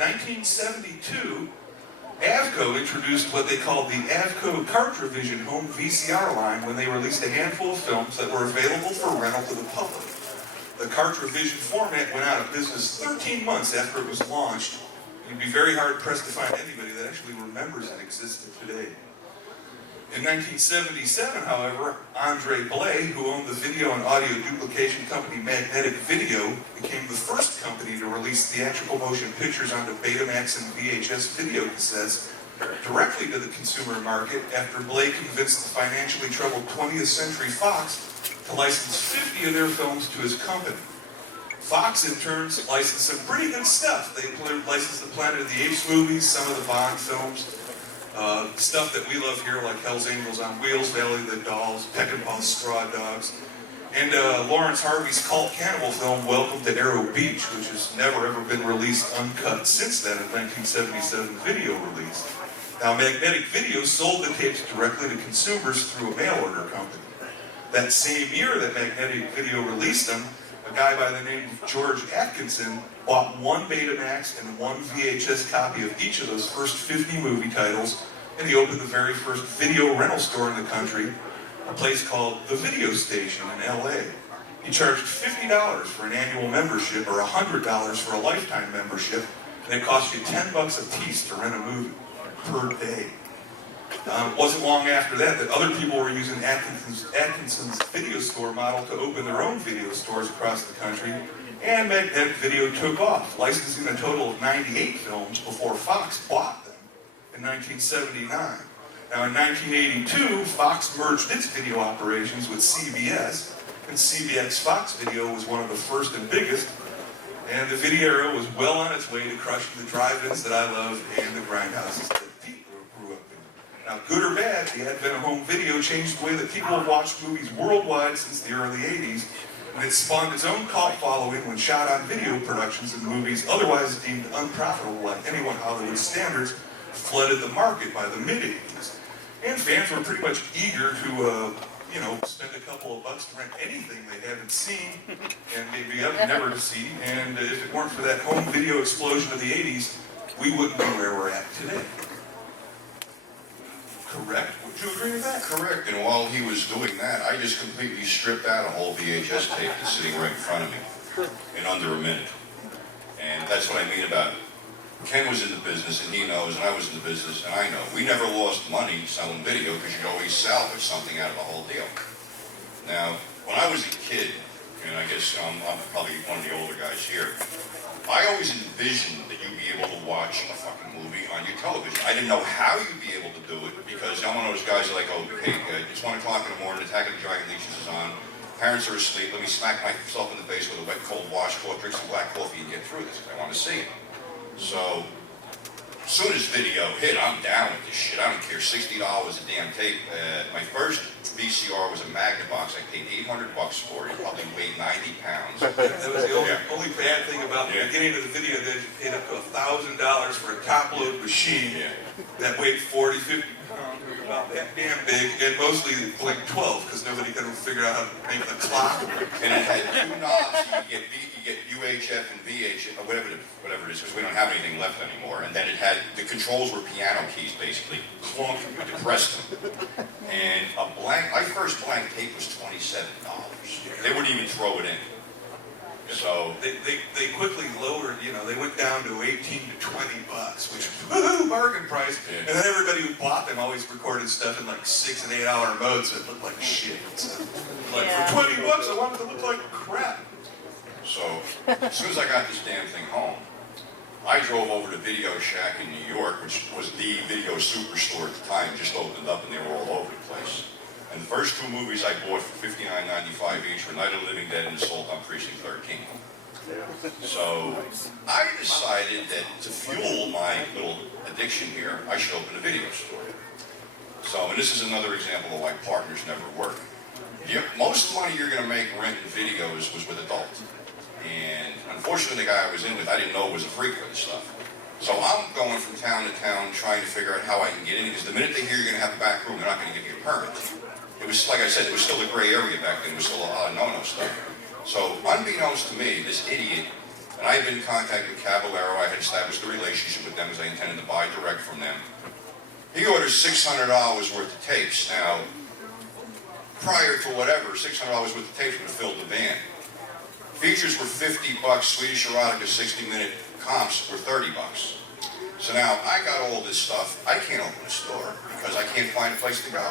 1972, Avco introduced what they called the Avco Cartravision home VCR line when they released a handful of films that were available for rental to the public. The Cartravision format went out of business 13 months after it was launched. You'd be very hard-pressed to find anybody that actually remembers it existed today. In 1977, however, Andre Blay, who owned the video and audio duplication company Magnetic Video, became the first company to release theatrical motion pictures onto Betamax and VHS video cassettes directly to the consumer market after Blay convinced the financially troubled 20th Century Fox to license 50 of their films to his company. Fox, in turn, licensed some pretty good stuff. They licensed the Planet of the Apes movies, some of the Bond films, stuff that we love here, like Hell's Angels on Wheels, Valley of the Dolls, Peckinpah's Straw Dogs, and Lawrence Harvey's cult cannibal film, Welcome to Arrow Beach, which has never ever been released uncut since then, a 1977 video release. Now, Magnetic Video sold the tapes directly to consumers through a mail order company. That same year that Magnetic Video released them, a guy by the name of George Atkinson bought one Betamax and one VHS copy of each of those first 50 movie titles, and he opened the very first video rental store in the country, a place called The Video Station in LA. He charged $50 for an annual membership or $100 for a lifetime membership, and it cost you $10 a piece to rent a movie per day. It wasn't long after that other people were using Atkinson's video store model to open their own video stores across the country, and Magnetic Video took off, licensing a total of 98 films before Fox bought them in 1979. Now in 1982, Fox merged its video operations with CBS, and CBS Fox Video was one of the first and biggest, and the video era was well on its way to crushing the drive-ins that I love and the grindhouses that Pete grew up in. Now, good or bad, the advent of home video changed the way that people have watched movies worldwide since the early 80s, and it spawned its own cult following when shot on video productions and movies otherwise deemed unprofitable by anyone Hollywood standards flooded the market by the mid-80s. And fans were pretty much eager to, spend a couple of bucks to rent anything they haven't seen and maybe never to see, and if it weren't for that home video explosion of the 80s, we wouldn't be where we're at today. Correct? Would you agree with that? Correct, and while he was doing that, I just completely stripped out a whole VHS tape that's sitting right in front of me in under a minute. And that's what I mean about Ken was in the business, and he knows, and I was in the business, and I know. We never lost money selling video because you'd always salvage something out of the whole deal. Now, when I was a kid, and I guess I'm probably one of the older guys here, I always envisioned that you'd be able to watch a fucking movie on your television. I didn't know how you'd be able to do it because I'm one of those guys that like, oh, hey, it's 1 o'clock in the morning, Attack of the Dragon Legions is on, parents are asleep, let me smack myself in the face with a wet, cold washcloth, drink some black coffee, and get through this. I want to see it. So, as soon as video hit, I'm down with this shit. I don't care, $60 a damn tape. My first VCR was a Magnavox. I paid $800 for it. It probably weighed 90 pounds. That was the only bad thing about the beginning of the video, that you paid up to $1,000 for a top-load machine that weighed 40, 50 pounds. It was about that damn big, and mostly like 12, because nobody could figure out how to make the clock. And it had two knobs. You get UHF and VHF, or whatever it is, because we don't have anything left anymore. And then it had, the controls were piano keys, basically. Clunk, you depressed them. And my first blank tape was $27. They wouldn't even throw it in. So they quickly lowered, they went down to 18 to 20 bucks, which woohoo, bargain price. Yeah. And then everybody who bought them always recorded stuff in like 6 and 8 hour modes, so it looked like shit. So, for 20 bucks, I wanted it to look like crap. So as soon as I got this damn thing home, I drove over to Video Shack in New York, which was the video superstore at the time, just opened up, and they were all over the place. And the first two movies I bought for $59.95 each were Night of the Living Dead and Assault on Precinct 13. So I decided that to fuel my little addiction here, I should open a video store. So, and this is another example of why partners never work. Most money you're going to make renting videos was with adults. And unfortunately, the guy I was in with, I didn't know was a freak for this stuff. So I'm going from town to town trying to figure out how I can get in, because the minute they hear you're going to have a back room, they're not going to give you a permit. It was, like I said, it was still a gray area back then. It was still a lot of no-no stuff. So unbeknownst to me, this idiot And I had been in contact with Caballero. I had established a relationship with them as I intended to buy direct from them. He orders $600 worth of tapes. Now, prior to whatever, $600 worth of tapes would have filled the van. Features were $50, Swedish erotica 60-minute comps were $30. So now, I got all this stuff. I can't open a store because I can't find a place to go.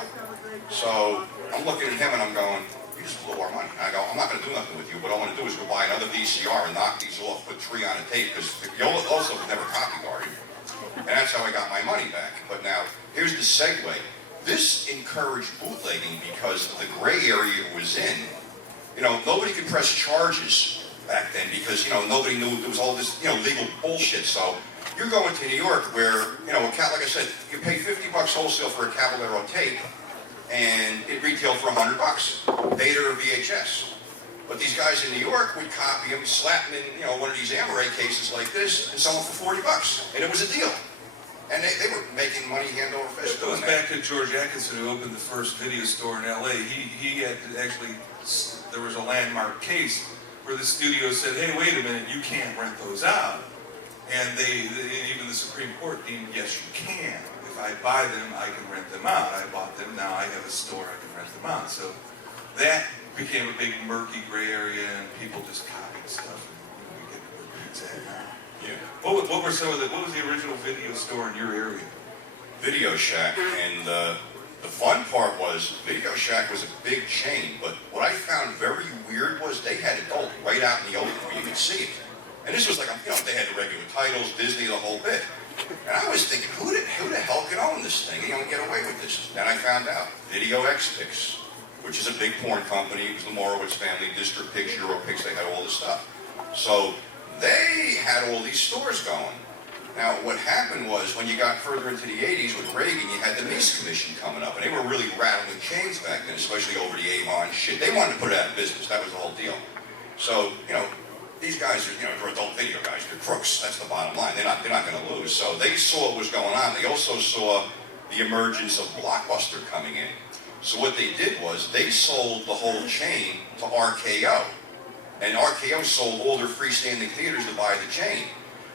So I'm looking at him and I'm going, you just blew our money. And I go, I'm not going to do nothing with you. What I want to do is go buy another VCR and knock these off, put 3 on a tape, because you also never copyrighted. And that's how I got my money back. But now, here's the segue. This encouraged bootlegging because of the gray area it was in. You know, nobody could press charges back then because, you know, nobody knew there was all this, you know, legal bullshit. So you're going to New York where, you know, like I said, you pay $50 wholesale for a Caballero tape, and it retailed for $100, beta or VHS. But these guys in New York would copy them, slap them in, you know, one of these Amaray cases like this, and sell them for $40, and it was a deal. And they were making money hand over fist. It goes back to George Atkinson, who opened the first video store in L.A. He had to actually, there was a landmark case where the studio said, hey, wait a minute, you can't rent those out. And even the Supreme Court deemed, yes, you can. If I buy them, I can rent them out. I bought them, now I have a store, I can rent them out. So that became a big murky gray area, and people just copied stuff. And we get where it's at now. Yeah. What was the original video store in your area? Video Shack. And the fun part was, Video Shack was a big chain, but what I found very weird was they had adult right out in the open where you could see it. And this was like, you know, they had the regular titles, Disney, the whole bit. And I was thinking, who the hell can own this thing? You know, get away with this. Then I found out, Video X-Pix, which is a big porn company. It was the Morowitz family, District Pix, Europix, they had all this stuff. So they had all these stores going. Now, what happened was, when you got further into the 80s with Reagan, you had the Nice Commission coming up, and they were really rattling chains back then, especially over the Avon shit. They wanted to put it out of business. That was the whole deal. So, you know, these guys are, you know, they're adult video guys. They're crooks. That's the bottom line. They're not going to lose. So they saw what was going on. They also saw the emergence of Blockbuster coming in. So what they did was they sold the whole chain to RKO. And RKO sold all their freestanding theaters to buy the chain.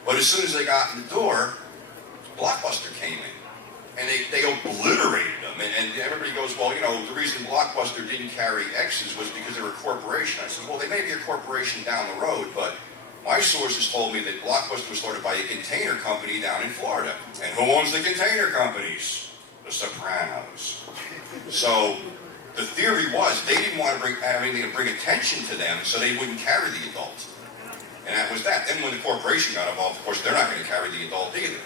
But as soon as they got in the door, Blockbuster came in. And they obliterated them. And everybody goes, well, you know, the reason Blockbuster didn't carry X's was because they were a corporation. I said, well, they may be a corporation down the road, but my sources told me that Blockbuster was started by a container company down in Florida. And who owns the container companies? The Sopranos. So the theory was they didn't want to have anything to bring attention to them, so they wouldn't carry the adult. And that was that. Then when the corporation got involved, of course, they're not going to carry the adult either.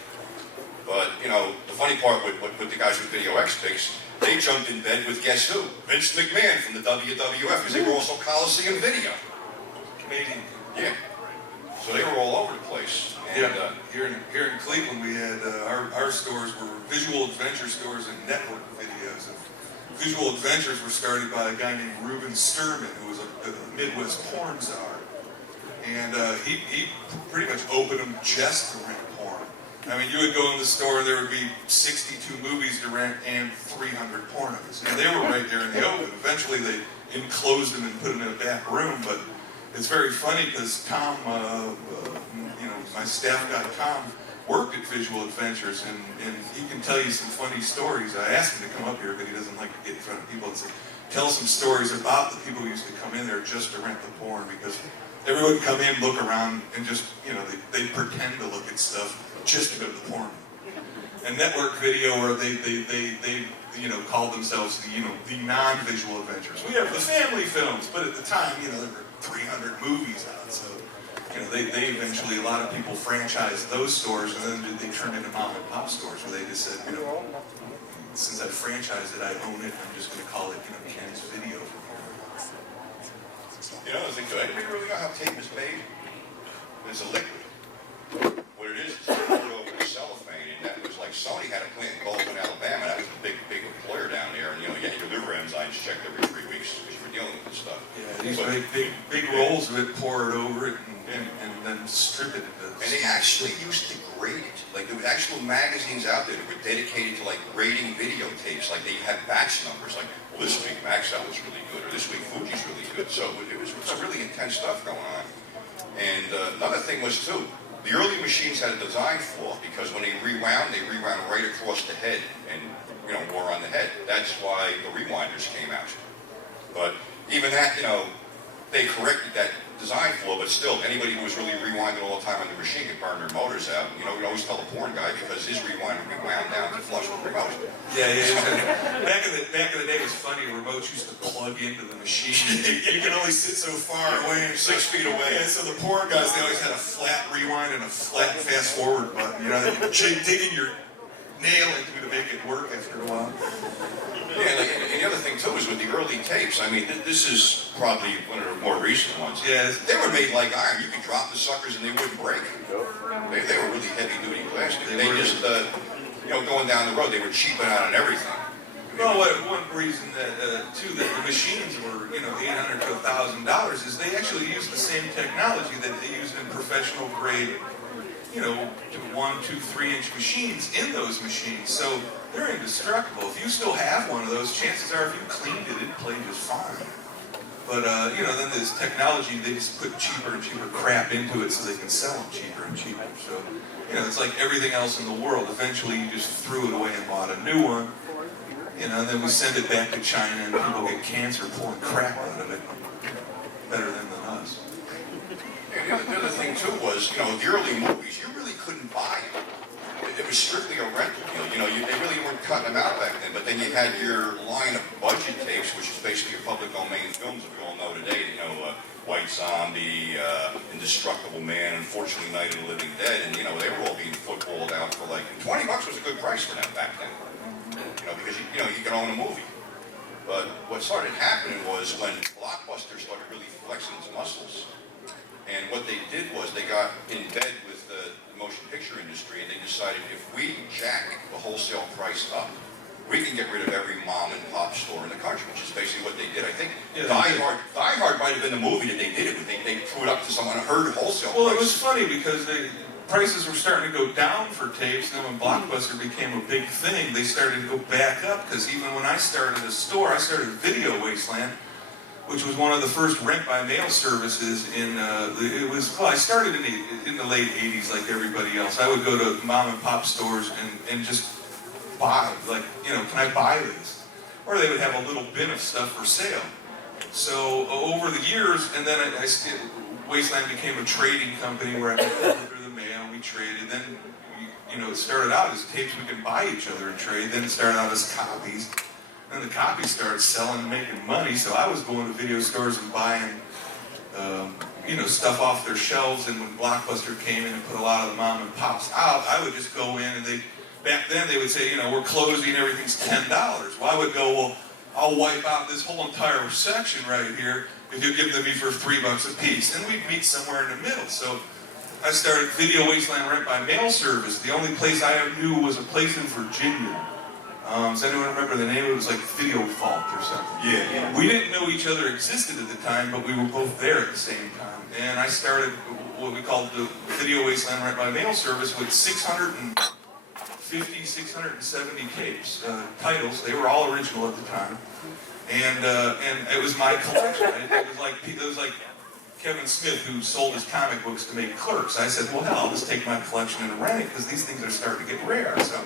But, you know, the funny part with the guys with Video X-Pix, they jumped in bed with guess who? Vince McMahon from the WWF, because they were also Coliseum Video. Canadian. Yeah. So they were all over the place. And, yeah. Here in Cleveland, we had our stores were Visual Adventure stores and network videos. And Visual Adventures were started by a guy named Reuben Sturman, who was a Midwest porn czar. And he pretty much opened them just to rent porn. I mean, you would go in the store and there would be 62 movies to rent and 300 pornos. And they were right there in the open. Eventually they enclosed them and put them in a back room, but it's very funny because Tom, you know, my staff guy Tom, worked at Visual Adventures, and he can tell you some funny stories. I asked him to come up here, but he doesn't like to get in front of people and say, tell some stories about the people who used to come in there just to rent the porn, because everyone would come in, look around, and just, you know, they'd pretend to look at stuff just to go to the porn. And network video, or they you know, called themselves the, you know, the non-Visual Adventures. We have the family films, but at the time, you know, there were 300 movies out, so, you know, they eventually, a lot of people franchised those stores, and then they turned into mom and pop stores, where they just said, you know, since I franchised it, I own it, I'm just going to call it, you know, Ken's Video from here. you know, I think, do anybody really know how tape is made? It's a liquid. What it is a photo over the cellophane, and that was like Sony had a plant in Baldwin, Alabama. That was a big employer down there, and you know, you get your liver enzymes checked every 3 weeks because you were dealing with this stuff. Yeah, these big rolls of it, pour it over it, and then strip it into. And they actually used to grade it. Like, there were actual magazines out there that were dedicated to like grading videotapes. Like, they had batch numbers. Like, well, this week Maxell was really good, or this week Fuji's really good. So it was some really intense stuff going on. And another thing was too, the early machines had a design flaw because when they rewound right across the head and, wore on the head. That's why the rewinders came out. But even that, they corrected that design flaw, but still, anybody who was really rewinding all the time on the machine could burn their motors out. We'd always tell the porn guy because his rewinder rewound down to flush with the remote. Yeah. Back in the day, it was funny. Remotes used to plug into the machine. You could only sit so far away, 6 feet away. And so the porn guys, they always had a flat rewind and a flat fast forward button. Digging your nail into it to make it work after a while. Yeah, and the other thing too is with the early tapes. I mean, this is probably one of the more recent ones. Yeah, they were made like iron. You could drop the suckers and they wouldn't break. They were really heavy-duty plastic. They just, going down the road, they were cheaping out on everything. Well, one reason that too that the machines were $800 to $1,000 is they actually used the same technology that they used in professional grade 1, 2, 3-inch machines in those machines. So they're indestructible. If you still have one of those, chances are if you cleaned it, it'd play just fine. But, then this technology, they just put cheaper and cheaper crap into it so they can sell them cheaper and cheaper. So, it's like everything else in the world. Eventually you just threw it away and bought a new one. And then we send it back to China and people get cancer pulling crap out of it. Better than us. And the other thing too was, the early movies, you really couldn't buy them. It was strictly a rental deal. They really weren't cutting them out back then. But then you had your line of budget tapes, which is basically your public domain films, if you all know today. White Zombie, Indestructible Man, Unfortunately Night of the Living Dead, and they were all being footballed out for like $20 was a good price for them back then. Because you could own a movie. But what started happening was when Blockbuster started really flexing its muscles. And what they did was they got in bed with the motion picture industry and they decided if we jack the wholesale price up, we can get rid of every mom and pop store in the country, which is basically what they did. I think Die Hard might have been the movie that they did it with. They threw it up to someone unheard of wholesale price. Well, it was funny because prices were starting to go down for tapes. Then when Blockbuster became a big thing, they started to go back up because even when I started a store, I started Video Wasteland, which was one of the first rent-by-mail services I started in the late 80s like everybody else. I would go to mom and pop stores and just buy, can I buy this? Or they would have a little bin of stuff for sale. So over the years, and then Wasteland became a trading company where I would deliver the mail, we traded. Then, it started out as tapes we could buy each other and trade. Then it started out as copies. And the copies started selling and making money, so I was going to video stores and buying, stuff off their shelves. And when Blockbuster came in and put a lot of the mom and pops out, I would just go in and back then they would say, we're closing, everything's $10. Well, I would go, well, I'll wipe out this whole entire section right here if you give them me for $3 a piece. And we'd meet somewhere in the middle. So I started Video Wasteland rent-by-mail service. The only place I ever knew was a place in Virginia. Does anyone remember the name? It was like Video Vault or something. Yeah. We didn't know each other existed at the time, but we were both there at the same time. And I started what we called the Video Wasteland rent-by-mail service with 650, 670 tapes, titles. They were all original at the time. And it was my collection. It was like Kevin Smith, who sold his comic books to make Clerks. I said, well, hell, I'll just take my collection and rent it because these things are starting to get rare. So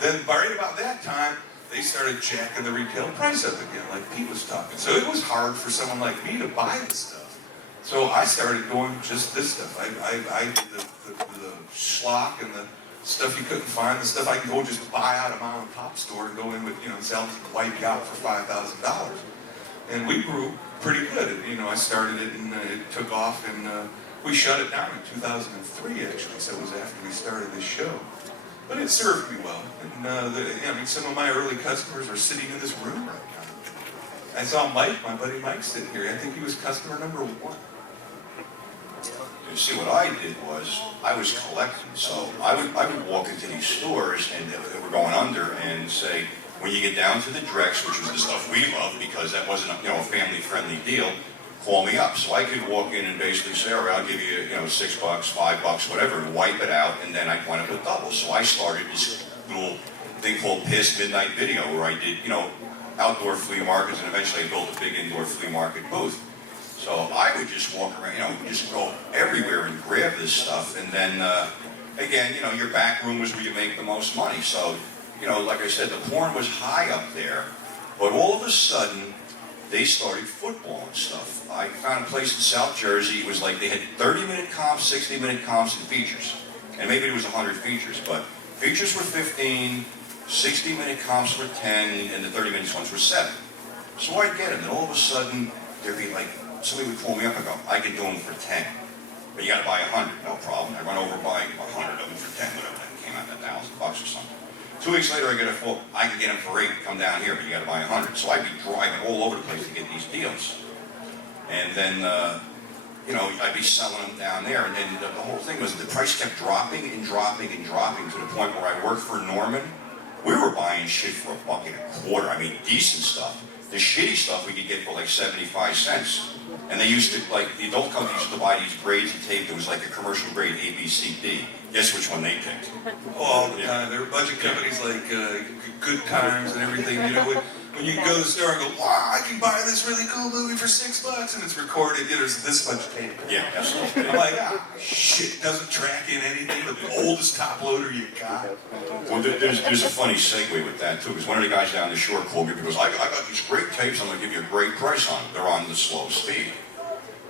then, right about that time, they started jacking the retail price up again, like Pete was talking. So it was hard for someone like me to buy this stuff. So I started going just this stuff. I did the schlock and the stuff you couldn't find, the stuff I could go just buy out of mom and pop store and go in with, sell wipe out for $5,000. And we grew pretty good. I started it and it took off, and we shut it down in 2003 actually. So it was after we started this show. But it served me well. And some of my early customers are sitting in this room right now. I saw Mike, my buddy Mike, sitting here. I think he was customer number 1. You see, what I did was I was collecting. So I would walk into these stores and they were going under and say, when you get down to the Drex, which was the stuff we loved because that wasn't a family-friendly deal, call me up. So I could walk in and basically say, all right, I'll give you, $6, $5, whatever, and wipe it out, and then I'd wind up with double. So I started this little thing called Piss Midnight Video, where I did, outdoor flea markets, and eventually I built a big indoor flea market booth. So I would just walk around, just go everywhere and grab this stuff. And then, again, your back room was where you make the most money. So, like I said, the porn was high up there. But all of a sudden, they started football and stuff. I found a place in South Jersey. It was like they had 30-minute comps, 60-minute comps, and features. And maybe it was 100 features, but features were 15, 60-minute comps were 10, and the 30-minute ones were 7. So I'd get them, and all of a sudden, there'd be like, somebody would call me up and go, I can do them for 10. But you gotta buy 100, no problem. I run over buy 100 of them for 10, whatever that came out, $1,000 or something. 2 weeks later, I get a full, I can get them for 8, come down here, but you gotta buy 100. So I'd be driving all over the place to get these deals. And then, I'd be selling them down there. And then the whole thing was the price kept dropping and dropping and dropping to the point where I worked for Norman. We were buying shit for $1.25. I mean, decent stuff. The shitty stuff we could get for like 75 cents. And they used to, the adult companies used to buy these grades of tape. It was like a commercial grade A, B, C, D. Guess which one they picked? All the time. There were budget companies like Good Times and everything. When you go to the store and go, wow, I can buy this really cool movie for $6 and it's recorded. There's this much tape. Yeah, absolutely. I'm like, shit, doesn't track in anything. The oldest top loader you got. Well, there's a funny segue with that too, because one of the guys down the shore called me and goes, I got these great tapes. I'm going to give you a great price on them. They're on the slow speed.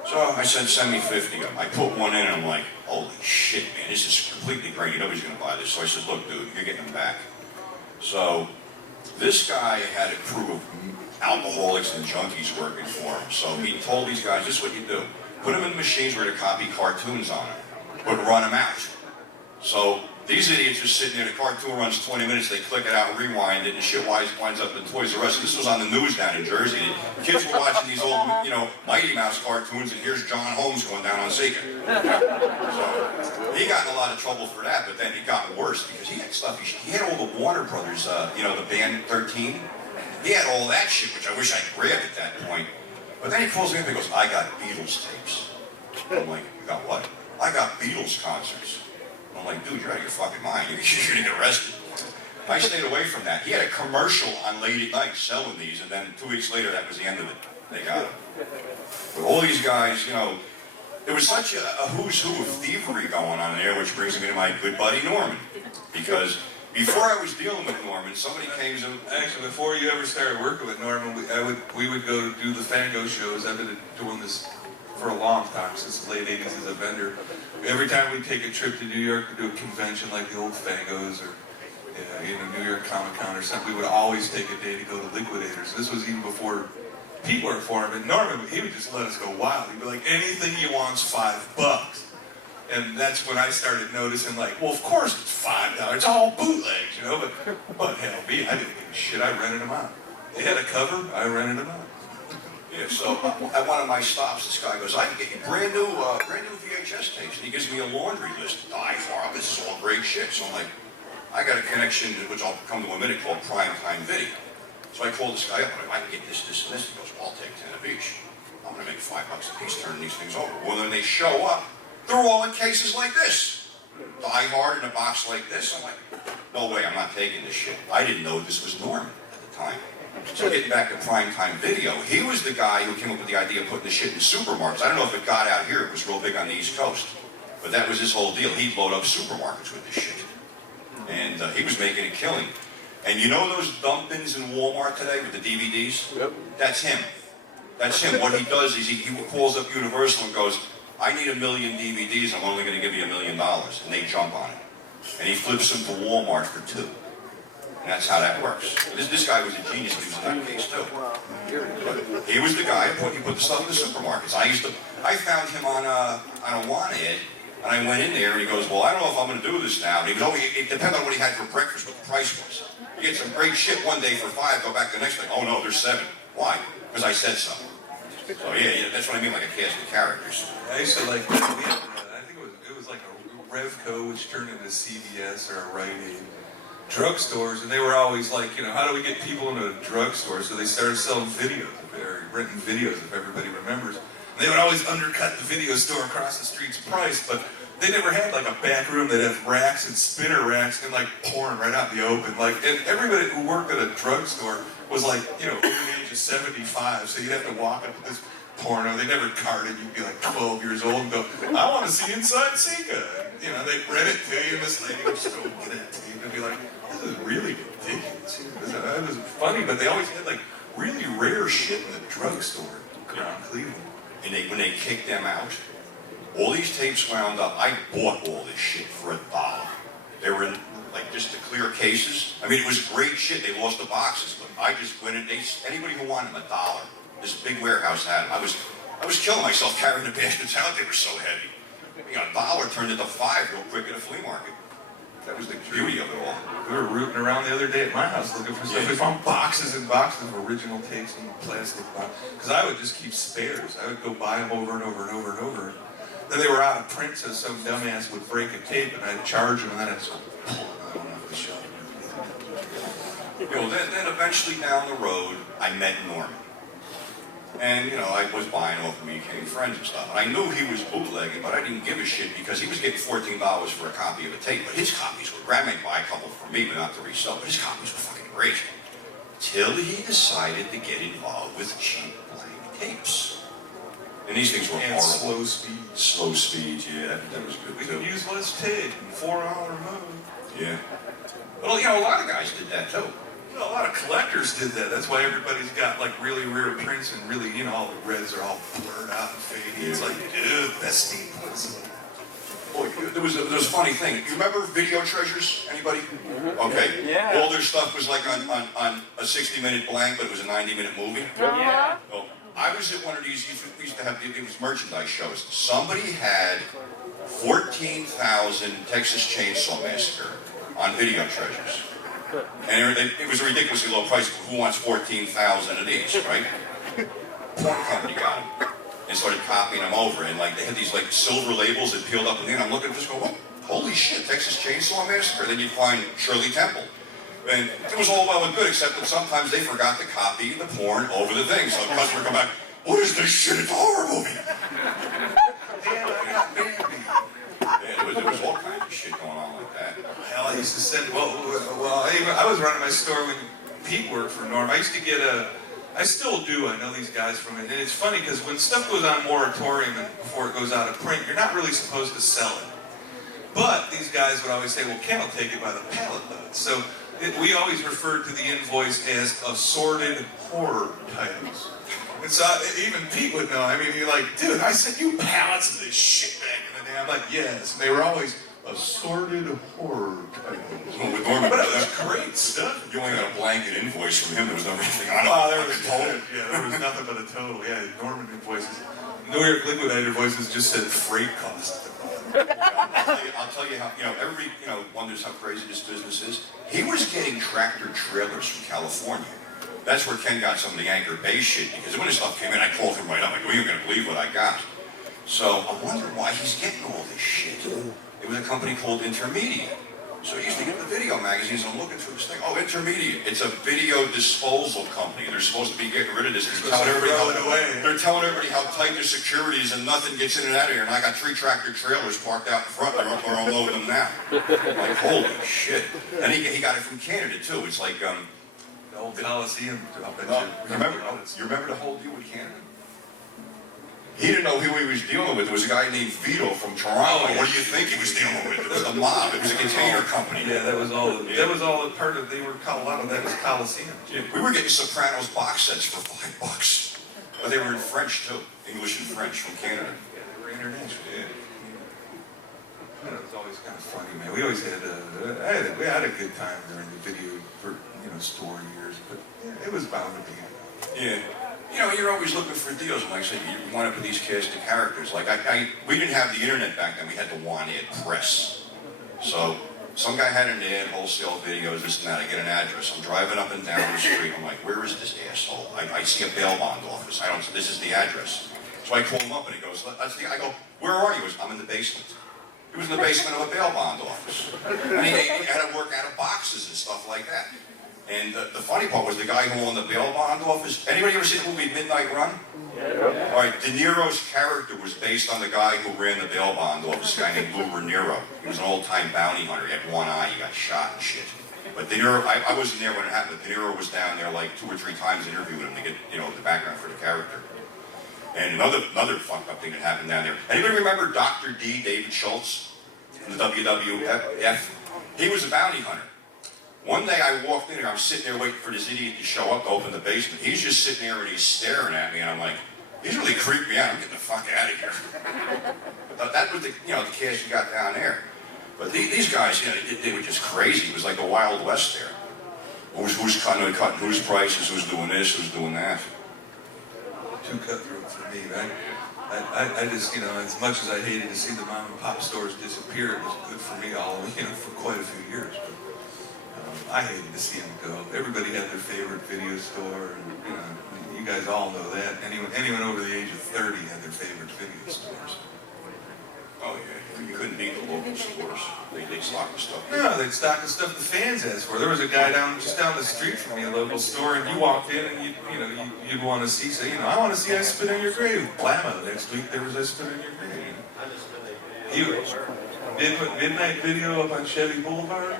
So I said, send me 50 of them. I put one in and I'm like, holy shit, man, this is completely great. Nobody's going to buy this. So I said, look, dude, you're getting them back. So this guy had a crew of alcoholics and junkies working for him. So he told these guys, this is what you do. Put them in the machines where to copy cartoons on them, but run them out. So these idiots are sitting there, the cartoon runs 20 minutes, they click it out, rewind it, and shit winds up in Toys R Us. This was on the news down in Jersey. The kids were watching these old, Mighty Mouse cartoons, and here's John Holmes going down on Sega. So he got in a lot of trouble for that, but then it got worse because he had stuff. He had all the Warner Brothers, the band 13. He had all that shit, which I wish I grabbed at that point. But then he calls me up and goes, I got Beatles tapes. I'm like, you got what? I got Beatles concerts. I'm like, dude, you're out of your fucking mind. You're going to get arrested. I stayed away from that. He had a commercial on late at night selling these, and then 2 weeks later, that was the end of it. They got him. But all these guys, there was such a who's who of thievery going on there, which brings me to my good buddy Norman. Because before I was dealing with Norman, somebody came to... Actually, before you ever started working with Norman, we would go do the Fango shows. I've been doing this for a long time, since the late 80s as a vendor. Every time we'd take a trip to New York to do a convention like the old Fangos or New York Comic Con or something, we would always take a day to go to Liquidators. This was even before Pete worked for him. And Norman, he would just let us go wild. He'd be like, anything you want's $5. And that's when I started noticing, well, of course it's $5. It's all bootlegs, But hell, I didn't give a shit. I rented them out. They had a cover. I rented them out. Yeah, so at one of my stops, this guy goes, I can get you brand new VHS tapes. And he gives me a laundry list. Die Hard, this is all great shit. So I'm like, I got a connection, which I'll come to in a minute, called Primetime Video. So I called this guy up, and I can get this, this, and this. He goes, well, I'll take 10 of each. I'm going to make $5 a piece turning these things over. Well, then they show up. They're all in cases like this. Die Hard in a box like this. I'm like, no way, I'm not taking this shit. I didn't know this was Norman at the time. So getting back to Primetime Video, he was the guy who came up with the idea of putting the shit in supermarkets. I don't know if it got out here. It was real big on the East Coast. But that was his whole deal. He'd load up supermarkets with this shit. And he was making a killing. And you know those dump bins in Walmart today with the DVDs? Yep. That's him. That's him. What he does is he calls up Universal and goes, I need 1 million DVDs. I'm only going to give you $1 million. And they jump on it. And he flips them to Walmart for 2. And that's how that works. This guy was a genius. He was in that case too. But he was the guy who put the stuff in the supermarkets. I found him on a want ad, and I went in there, and he goes, well, I don't know if I'm going to do this now. And he goes, oh, it depends on what he had for breakfast, what the price was. You get some great shit one day for $5, go back the next day. Oh no, there's 7. Why? Because I said so. So yeah, that's what I mean, like a cast of characters. I used to I think it was like a Revco, which turned into CVS or a Rite Aid. Drugstores, and they were always like, how do we get people into a drugstore? So they started selling videos, or renting videos, if everybody remembers. And they would always undercut the video store across the street's price, but they never had like a back room that had racks and spinner racks and like pouring right out in the open. And everybody who worked at a drugstore was over the age of 75, so you'd have to walk up to this porno. They never carded. You'd be like 12 years old and go, I want to see Inside Sika. You know, they'd rent it to you, and this lady would just go get it to you and be like, this is really ridiculous. It was funny, but they always had like really rare shit in the drugstore around Cleveland. And when they kicked them out, all these tapes wound up. I bought all this shit for $1. They were in like just the clear cases. I mean, it was great shit. They lost the boxes, but I just went in. Anybody who wanted them $1. This big warehouse had them. I was killing myself carrying the baskets out. They were so heavy. You know, $1 turned into $5 real quick at a flea market. That was the beauty of it all. We were rooting around the other day at my house looking for stuff. Yeah. We found boxes and boxes of original tapes in plastic boxes. Because I would just keep spares. I would go buy them over and over and over and over. Then they were out of print, so some dumbass would break a tape and I'd charge them, and then I'd just pull it off the shelf. You know, then eventually down the road, I met Norman. And, you know, I was buying off him, we became friends and stuff. And I knew he was bootlegging, but I didn't give a shit because he was getting $14 for a copy of a tape. But his copies were, Grandma might buy a couple for me, but not to resell. But his copies were fucking great. Till he decided to get involved with cheap blank tapes. And these things were And horrible. slow speed. Slow speeds, yeah, that was good We too. could use less tape in 4-hour mode. Yeah. Well, you know, a lot of guys did that too. You know, a lot of collectors did that. That's why everybody's got like really rare prints and really, you know, all the reds are all blurred out and faded. It's like, dude, that's Steve Pussy. Boy, there was a funny thing. You remember Video Treasures? Anybody? Okay. Yeah. All their stuff was like on a 60-minute blank, but it was a 90-minute movie. Yeah. Well, I was at one of these. We used to have it was merchandise shows. Somebody had 14,000 Texas Chainsaw Massacre on Video Treasures. And it was a ridiculously low price. Who wants 14,000 of these, right? Porn company got them and started copying them over. And like they had these like silver labels that peeled up, and then I'm looking at this, go, what? Holy shit, Texas Chainsaw Massacre. Then you'd find Shirley Temple. And it was all well and good, except that sometimes they forgot to copy the porn over the thing. So the customer would come back, what is this shit? It's a horror movie. Damn, I got Bambi. Yeah, there was all kinds of shit going on like that. Hell, I used to send, I was running my store when Pete worked for Norm. I used to get I still do, I know these guys from it. And it's funny because when stuff goes on moratorium and before it goes out of print, you're not really supposed to sell it. But these guys would always say, well, Ken will take it by the pallet load. So we always referred to the invoice as assorted horror titles. And so even Pete would know. I mean, you're like, dude, I sent you pallets of this shit back in the day. I'm like, yes. And they were always assorted horror titles. Well, with Norman, But it was great stuff. you only got a blanket invoice from him. There was anything on it. Oh, there was total. Yeah, there was nothing but a total. Yeah, Norman invoices. New York Liquidator invoices just said freight cost. I'll tell you how, you know, everybody, you know, wonders how crazy this business is. He was getting tractor trailers from California. That's where Ken got some of the Anchor Bay shit, because when his stuff came in, I called him right up. Like, well, you're going to believe what I got. So I wonder why he's getting all this shit. It was a company called Intermediate. So he used to get the video magazines, and I'm looking through this thing. Oh, Intermediate. It's a video disposal company. They're supposed to be getting rid of this. They're telling everybody how tight their security is, and nothing gets in and out of here. And I got 3 tractor trailers parked out in front. They're unloading them now. I'm like, holy shit. And he got it from Canada, too. It's like, The old Coliseum. you remember the whole deal with Canada? He didn't know who he was dealing with. There was a guy named Vito from Toronto. Oh, yeah. What do you think he was dealing with? It was the mob. It was a container company. Yeah, that was all. That was all a part of. They were a lot of that was Coliseum. Yeah, we were getting Sopranos box sets for $5, but they were in French too, English and French from Canada. Yeah, they were international. Yeah. It was always kind of funny, man. We always had we had a good time during the video for store years, but yeah, it was bound to be. Yeah. You know, you're always looking for deals. And like I said, you wind up with these cast of characters. Like we didn't have the internet back then. We had the want-ad press. So some guy had an ad, wholesale videos, this and that. I get an address. I'm driving up and down the street. I'm like, where is this asshole? I see a bail bond office. This is the address. So I call him up and he goes, I go, where are you? He goes, I'm in the basement. He was in the basement of a bail bond office. And he had to work out of boxes and stuff like that. And the funny part was the guy who owned the bail bond office. Anybody ever seen the movie Midnight Run? Yeah. All right, De Niro's character was based on the guy who ran the bail bond office, a guy named Lou Raniero. He was an old-time bounty hunter. He had one eye. He got shot and shit. But De Niro, I wasn't there when it happened. De Niro was down there like 2 or 3 times interviewing him to get, the background for the character. And another fucked up thing that happened down there. Anybody remember Dr. D, David Schultz, from the WWF? He was a bounty hunter. One day I walked in there, I was sitting there waiting for this idiot to show up to open the basement. He's just sitting there and he's staring at me, and I'm like, he's really creeped me out. I'm getting the fuck out of here. But that was the cash you got down there. But these guys, they were just crazy. It was like the Wild West there. Who's cutting whose prices, who's doing this, who's doing that. Too cutthroat for me, right? I just, as much as I hated to see the mom and pop stores disappear, it was good for me for quite a few years. But I hated to see them go. Everybody had their favorite video store, and you guys all know that. Anyone over the age of 30 had their favorite video stores. Oh yeah, you couldn't beat the local stores. They'd stock the stuff. No, they'd stock the stuff the fans asked for. There was a guy just down the street from me, a local store, and you walked in and you'd want to see, I want to see I Spit on Your Grave. Blammo. Next week there was I Spit on Your Grave. Midnight Video up on Chevy Boulevard.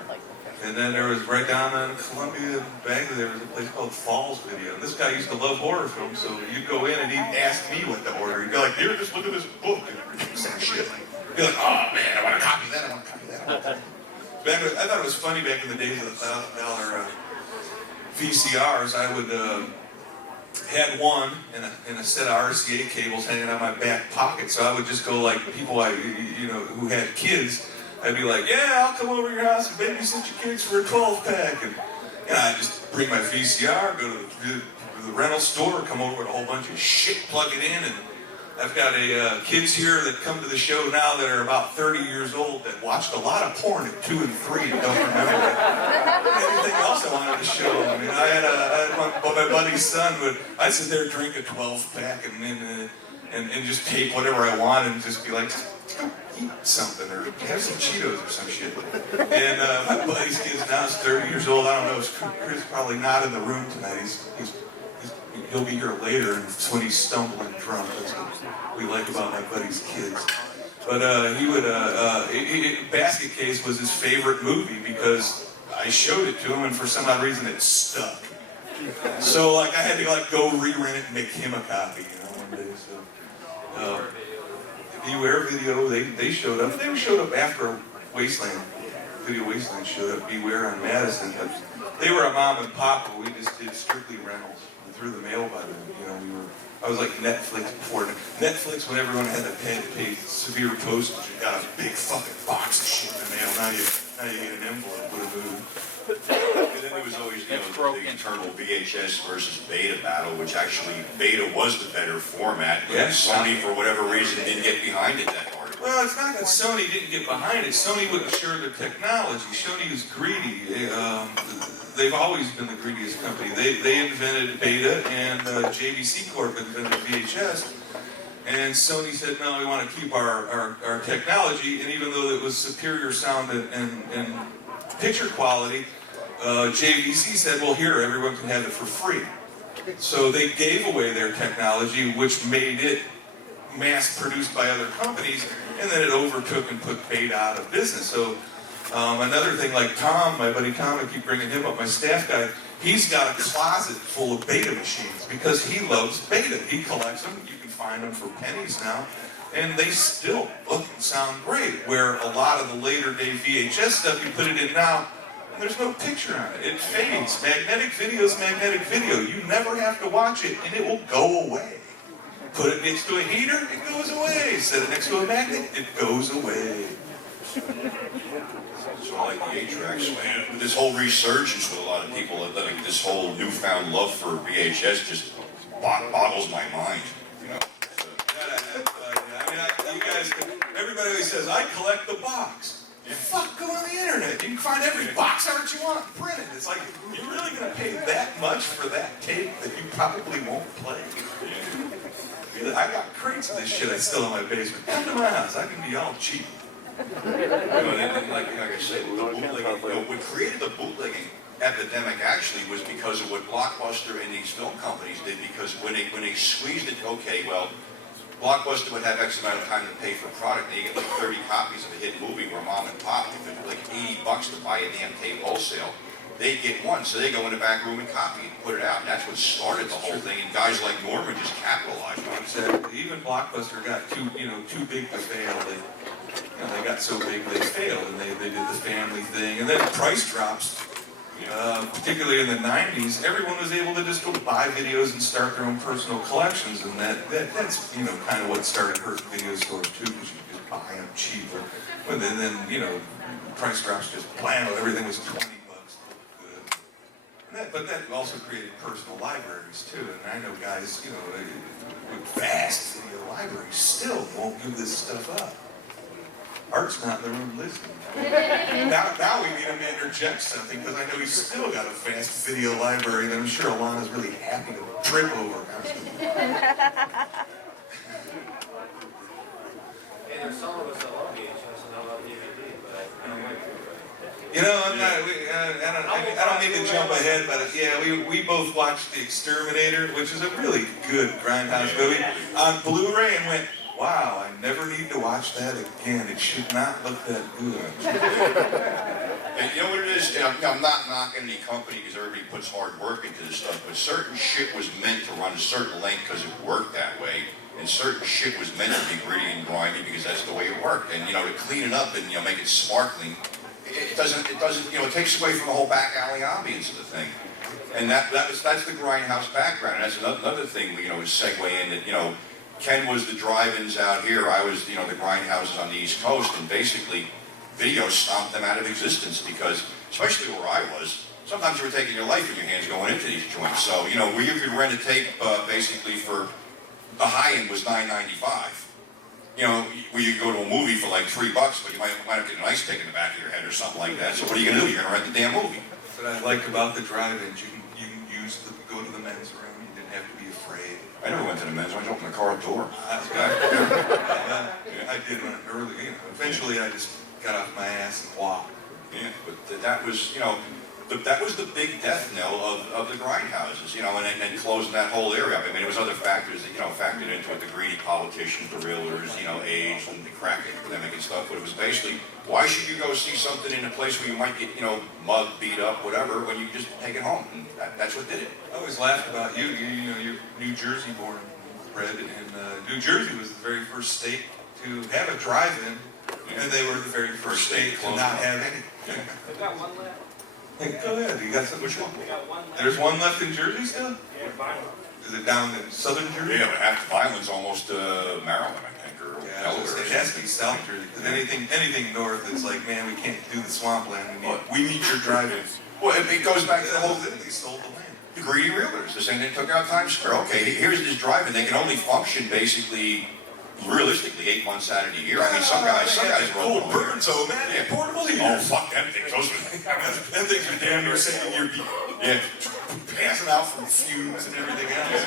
And then there was right down on Columbia and Bagley, there was a place called Falls Video. And this guy used to love horror films, so you'd go in and he'd ask me what to order. He'd be like, here, just look at this book. And some shit. He'd be like, oh man, I want to copy that, I want to copy that. I thought it was funny back in the days of the $1,000 VCRs. I would had one and a set of RCA cables hanging out my back pocket. So I would just go like people who had kids. I'd be like, yeah, I'll come over to your house and babysit your kids for a 12-pack. And I'd just bring my VCR, go to the rental store, come over with a whole bunch of shit, plug it in. And I've got kids here that come to the show now that are about 30 years old that watched a lot of porn at 2 and 3 and don't remember anything else I wanted to show them. I had my buddy's son I'd sit there and drink a 12-pack and just tape whatever I wanted and just be like, eat something or have some Cheetos or some shit. And my buddy's kid's now is 30 years old. I don't know, Chris is probably not in the room tonight. He'll be here later, and when he's stumbling drunk. That's what we like about my buddy's kids. But Basket Case was his favorite movie because I showed it to him, and for some odd reason it stuck. So I had to go re-rent it and make him a copy, one day. So. Beware Video, they showed up. They showed up after Wasteland. Video Wasteland showed up. Beware on Madison. But they were a mom and pop, but we just did strictly rentals. Through the mail by then. I was like Netflix before. Netflix, when everyone had to pay severe postage, you got a big fucking box of shit in the mail. Now you get an envelope with a move. And then there was always the eternal VHS versus Beta battle, which actually Beta was the better format. But Sony, for whatever reason, didn't get behind it that hard. Well, it's not that Sony didn't get behind it. Sony wouldn't share their technology. Sony was greedy. They've always been the greediest company. They invented Beta, and JVC Corp invented VHS. And Sony said, no, we want to keep our technology. And even though it was superior sound and picture quality, JVC said, well, here, everyone can have it for free. So they gave away their technology, which made it mass-produced by other companies, and then it overtook and put Beta out of business. So another thing, like Tom, my buddy Tom, I keep bringing him up, my staff guy, he's got a closet full of Beta machines because he loves Beta. He collects them. You can find them for pennies now. And they still look and sound great, where a lot of the later day VHS stuff, you put it in now, and there's no picture on it. It fades. Magnetic video is magnetic video. You never have to watch it, and it will go away. Put it next to a heater, it goes away. Set it next to a magnet, it goes away. So like the 8-tracks, with this whole resurgence with a lot of people, like this whole newfound love for VHS just boggles my mind, You guys, everybody always says, I collect the box. Fuck, go on the internet. You can find every box art you want, print it. It's like, you're really going to pay that much for that tape that you probably won't play. I got crates of this shit I still in my basement. Come to my house, I can be all cheap. Like I said, what created the bootlegging epidemic actually was because of what Blockbuster and these film companies did, because when they squeezed it, okay, well, Blockbuster would have X amount of time to pay for product, and you get like 30 copies of a hit movie where mom and pop, if it's like $80 to buy a damn tape wholesale, They get one, so they go in the back room and copy and put it out. And that's what started the whole thing. And guys like Norman just capitalized on it. Exactly. Even Blockbuster got too big to fail. They got so big they failed, and they did the family thing. And then price drops, particularly in the 90s. Everyone was able to just go buy videos and start their own personal collections, and that's kind of what started hurting video stores too, because you could just buy them cheaper. But then price drops just blam. Everything was $20. But that also created personal libraries too, and I know guys, with vast video libraries still won't give this stuff up. Art's not in the room listening. Now we need him to interject something, because I know he's still got a vast video library that I'm sure Alana's really happy to trip over constantly. Hey, there's some of us that love VHS and I love DVD, but I don't like it. I'm not. I don't mean to jump ahead, but we both watched The Exterminator, which is a really good grindhouse movie, on Blu-ray, and went, wow, I never need to watch that again. It should not look that good. And you know what it is? I'm not knocking any company because everybody puts hard work into this stuff, but certain shit was meant to run a certain length because it worked that way, and certain shit was meant to be gritty and grindy because that's the way it worked. And to clean it up and make it sparkling, it doesn't. It takes away from the whole back alley ambience of the thing. And that's the grindhouse background. And that's another thing we segue in that Ken was the drive-ins out here. I was the grindhouses on the East Coast, and basically video stomped them out of existence because, especially where I was, sometimes you were taking your life in your hands going into these joints. So where you could rent a tape basically for the high end was $9.95. Where you go to a movie for like $3, but you might have get an ice pick in the back of your head or something like that. So what are you gonna do? You're gonna rent the damn movie. What I like about the drive-ins, you can go to the men's room. You didn't have to be afraid. I never went to the men's. I just opened the car door. I did when early. Eventually, I just got off my ass and walked. Yeah, but that was that was the big death knell of the grindhouses, and then closing that whole area up. I mean, there was other factors that, factored into it, the greedy politicians, the realtors, age, and the crack epidemic and stuff, but it was basically, why should you go see something in a place where you might get, mugged, beat up, whatever, when you just take it home? And that's what did it. I always laughed about you. You're New Jersey born, bred, and New Jersey was the very first state to have a drive-in, and they were the very first state to not have any. We've got one left. Hey, go ahead. You got some? Which one? We got one left. There's one left in Jersey still? Yeah, fine. Is it down in southern Jersey? Yeah, but half the island's almost Maryland, I think, or Delaware. It has to be south Jersey, because anything north is like, man, we can't do the swampland. We need your drive-ins. Well, it goes back to the whole thing. They sold the land. The greedy realtors. The same thing took out Times Square. Okay, here's this drive-in. They can only function basically, realistically, 8 months out of the year. I mean, some guys roll cold burns, oh man, yeah. Portable heaters. Oh, fuck them things. Those are Them things are damn near saying you're passing out from fumes and everything else.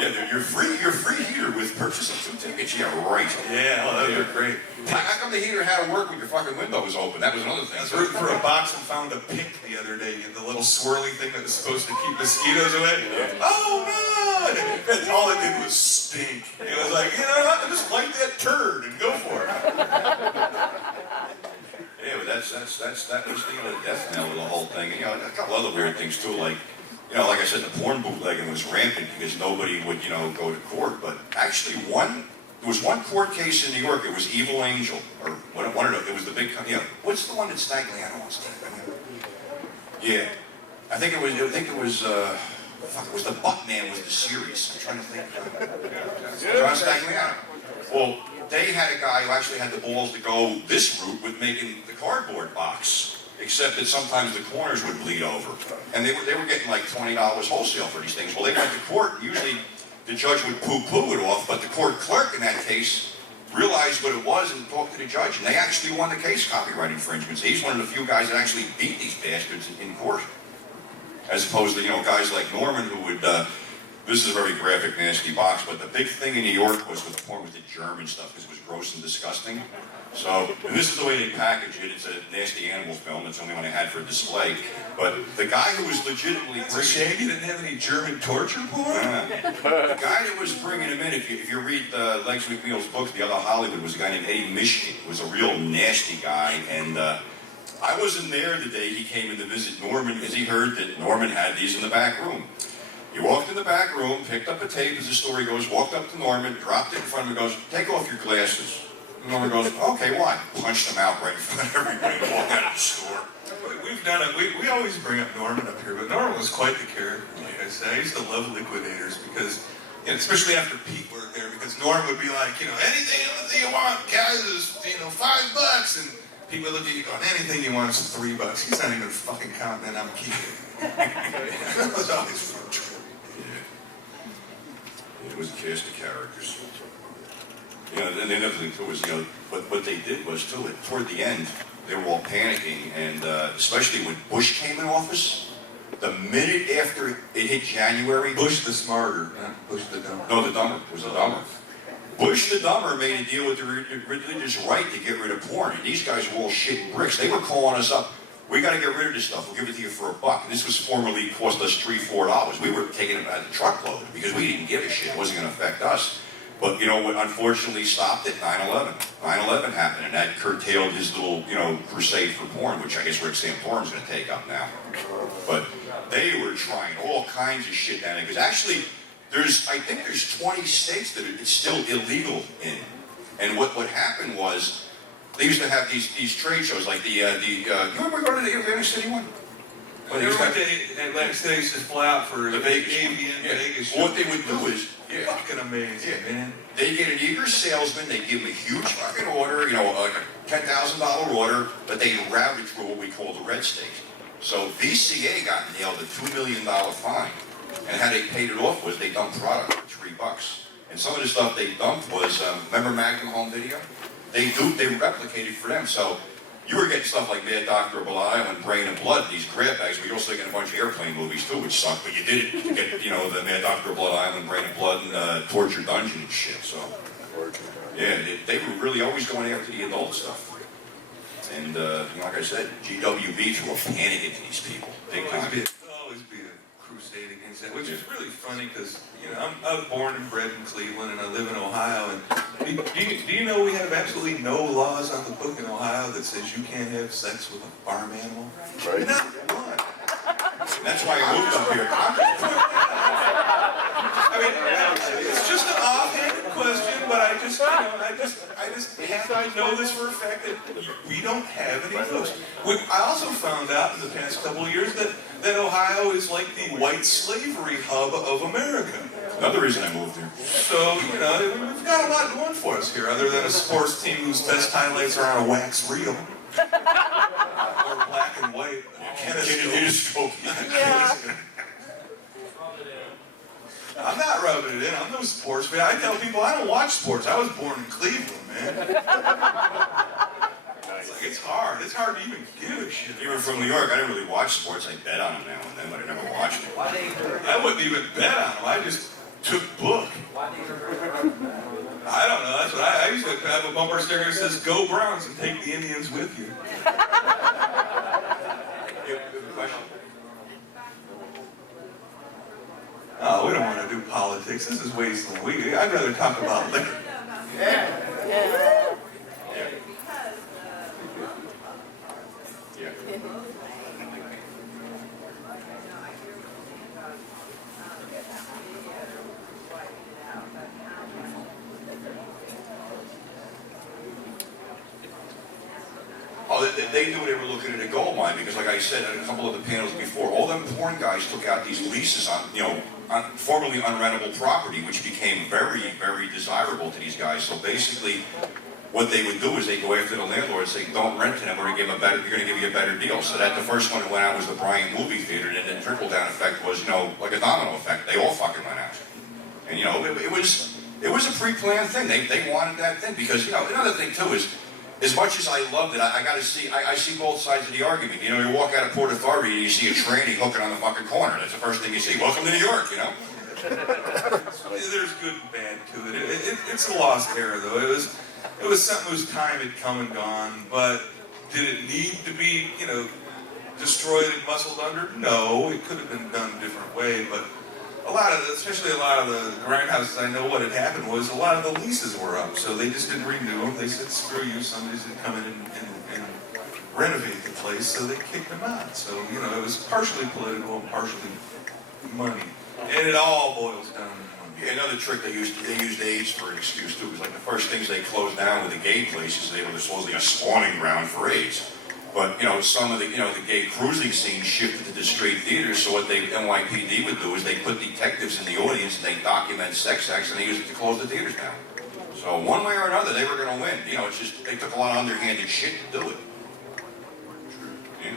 Yeah, your free heater with purchase of 2 tickets. Yeah, right. Yeah, those are great. How come the heater had to work when your fucking window was open? That was another thing. I was rooting for a box and found a pick the other day, the little swirly thing that was supposed to keep mosquitoes away. Oh no! And all it did was stink. It was like, just light that turd and go for it. Yeah, but that was the death knell of the whole thing. And, a couple other weird things too, like, like I said, the porn bootlegging was rampant because nobody would, go to court. But actually, there was one court case in New York. It was Evil Angel, or one of them. It was the big, what's the one that Stagliano wants to? Yeah, I think it was it was the Buttman was the series. I'm trying to think. John Stagliano. Well, they had a guy who actually had the balls to go this route with making the cardboard box, except that sometimes the corners would bleed over. And they were getting like $20 wholesale for these things. Well, they went to court, and usually the judge would poo-poo it off, but the court clerk in that case realized what it was and talked to the judge, and they actually won the case, copyright infringements. He's one of the few guys that actually beat these bastards in court. As opposed to, guys like Norman who would, this is a very graphic, nasty box, but the big thing in New York was with the porn was the German stuff, because it was gross and disgusting. So, and this is the way they package it. It's a nasty animal film. It's the only one I had for display. But the guy who was legitimately It's a shame you didn't have any German torture porn? The guy that was bringing him in, if you read Legs McNeil's books, The Other Hollywood, was a guy named Eddie Mishkin. He was a real nasty guy, and I wasn't there the day he came in to visit Norman because he heard that Norman had these in the back room. He walked in the back room, picked up a tape, as the story goes, walked up to Norman, dropped it in front of him, and goes, take off your glasses. And Norman goes, okay, why? Punched him out right in front of everybody and walked out of the store. We've done it. We always bring up Norman up here, but Norman was quite the character, like I said. I used to love Liquidators because, you know, especially after Pete worked there, because Norm would be like, you know, anything you want, guys, is, you know, $5. And Pete would look at you going, anything you want is $3. He's not even fucking counting, and I'm keeping it. That was always fun. It was a cast of characters. You know, and the other thing too was, you know, what they did was too, toward the end, they were all panicking, and especially when Bush came in office, the minute after it hit January... Bush the smarter, not Bush the dumber. No, the dumber. It was the dumber. Bush the dumber made a deal with the religious right to get rid of porn, and these guys were all shitting bricks. They were calling us up, we got to get rid of this stuff, we'll give it to you for $1. And this was formerly cost us $3, $4. We were taking it by the truckload because we didn't give a shit. It wasn't going to affect us. But, you know, what unfortunately stopped it? 9/11. 9/11 happened, and that curtailed his little, you know, crusade for porn, which I guess Rick Santorum's going to take up now. But they were trying all kinds of shit down there. Because actually, I think there's 20 states that it's still illegal in. And what happened was, they used to have these trade shows, like you remember going to the Atlantic City one? Atlantic City used to fly out for the Vegas Vegas. What they would do is, fucking amazing, man. They get an eager salesman, they give him a huge fucking order, you know, like a $10,000 order, but they route it through what we call the red state. So VCA got nailed a $2 million fine, and how they paid it off was they dumped product for $3. And some of the stuff they dumped was, remember Magnum Home Video? They replicated for them. So you were getting stuff like Mad Dr. Belial and Brain and Blood, these grab bags, but you're also getting a bunch of airplane movies too, which suck, but you did it to get, you know, the Mad Dr. Belial and Brain and Blood and Torture Dungeon and shit, so. Yeah, they were really always going after the adult stuff. And, you know, like I said, GWB threw a panic into these people. Big time. There'll always be a crusade against that, which is really funny because, you know, I was born and bred in Cleveland and I live in Ohio, and do you know we have absolutely no laws on the book in Ohio that says you can't have sex with a farm animal? Right. Not one. That's why I moved up here. I mean, it's just an offhanded question, but I just happen to know this for a fact that we don't have any books. I also found out in the past couple of years that Ohio is like the white slavery hub of America. Another reason I moved here. So, you know, we've got a lot going for us here, other than a sports team whose best highlights are on a wax reel. Or black and white. Kinescope. Yeah. I'm not rubbing it in. I'm no sports fan. I tell people I don't watch sports. I was born in Cleveland, man. It's hard. It's hard to even give a shit. Even from New York, I didn't really watch sports. I bet on them now and then, but I never watched them. I wouldn't even bet on them. I just took book. I don't know. That's what I used to have a bumper sticker that says "Go Browns" and take the Indians with you. Oh, we don't want to do politics. This is wasting. I'd rather talk about liquor. Yeah. Oh, they knew they were looking at a gold mine because, like I said in a couple of the panels before, all them porn guys took out these leases on, you know, on formerly unrentable property, which became very, very desirable to these guys. So basically, what they would do is they go after the landlord and say, "Don't rent to them. We're going to give you a better deal." So that the first one that went out was the Bryant movie theater, and then the trickle down effect was, you know, like a domino effect. They all fucking went out, and you know, it was a pre-planned thing. They wanted that thing because, you know, another thing too is, as much as I loved it, I see both sides of the argument. You know, you walk out of Port Authority and you see a tranny hooking on the fucking corner. That's the first thing you see. Welcome to New York, you know? There's good and bad to it. It's a lost era, though. It was something whose time had come and gone, but did it need to be, you know, destroyed and muscled under? No, it could have been done a different way, but especially a lot of the grindhouses, I know what had happened was a lot of the leases were up, so they just didn't renew them. They said, screw you, somebody's going to come in and renovate the place, so they kicked him out. So, you know, it was partially political and partially money. And it all boils down to money. Yeah, another trick they used AIDS for an excuse too. It was like the first things they closed down with the gay places, they were supposedly a spawning ground for AIDS. But, you know, some of the, the gay cruising scene shifted to the straight theaters, so what they, NYPD would do is they put detectives in the audience and they document sex acts and they use it to close the theaters down. So one way or another, they were going to win. You know, it's just, they took a lot of underhanded shit to do it. Yeah.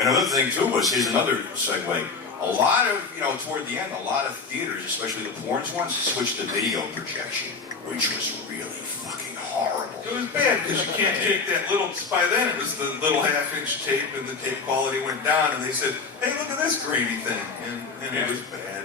Another thing too was, here's another segue. A lot of, toward the end, a lot of theaters, especially the porns ones, switched to video projection, which was really fucking horrible. It was bad because you can't take that little, by then it was the little half-inch tape and the tape quality went down and they said, hey, look at this grainy thing, and it was bad.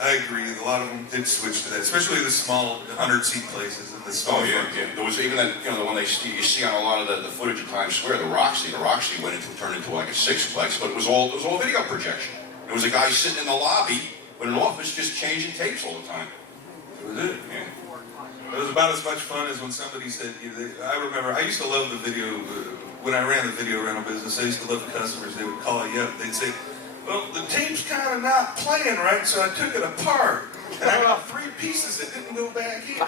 I agree, a lot of them did switch to that, especially the small 100-seat places and the small. Oh yeah. There was even that, the one you see on a lot of the footage of Times Square, the Roxy turned into like a sixplex, but it was all video projection. There was a guy sitting in the lobby with an office just changing tapes all the time. That was it. Yeah. It was about as much fun as when somebody said, I remember, I used to love the video, when I ran the video rental business, I used to love the customers, they would call you up, they'd say, well, the tape's kind of not playing right, so I took it apart. And I got 3 pieces that didn't go back in.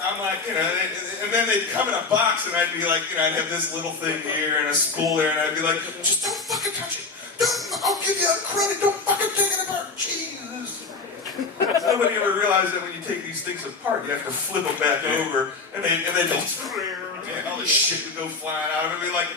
I'm like, and then they'd come in a box and I'd be like, I'd have this little thing here and a spool there, and I'd be like, just don't fucking touch it. I'll give you a credit, don't fucking take it apart. Jesus. Nobody ever realized that when you take these things apart, you have to flip them back over, and they don't, all this shit would go flying out of it. I'd be like,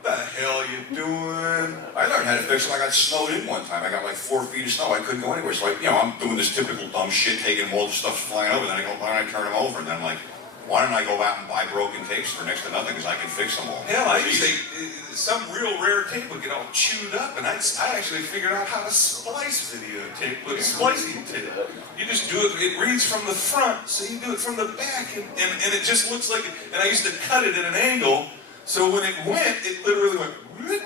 what the hell are you doing? I learned how to fix them. I got snowed in one time. I got like 4 feet of snow. I couldn't go anywhere. So I'm doing this typical dumb shit, taking all the stuff flying over, and then I go, why don't I turn them over? And then I'm like, why don't I go out and buy broken tapes for next to nothing, because I can fix them all. Hell, I used to, some real rare tape would get all chewed up, and I actually figured out how to splice videotape with splicing tape. You just do it reads from the front, so you do it from the back, and it just looks like, and I used to cut it at an angle, so when it went, it literally went,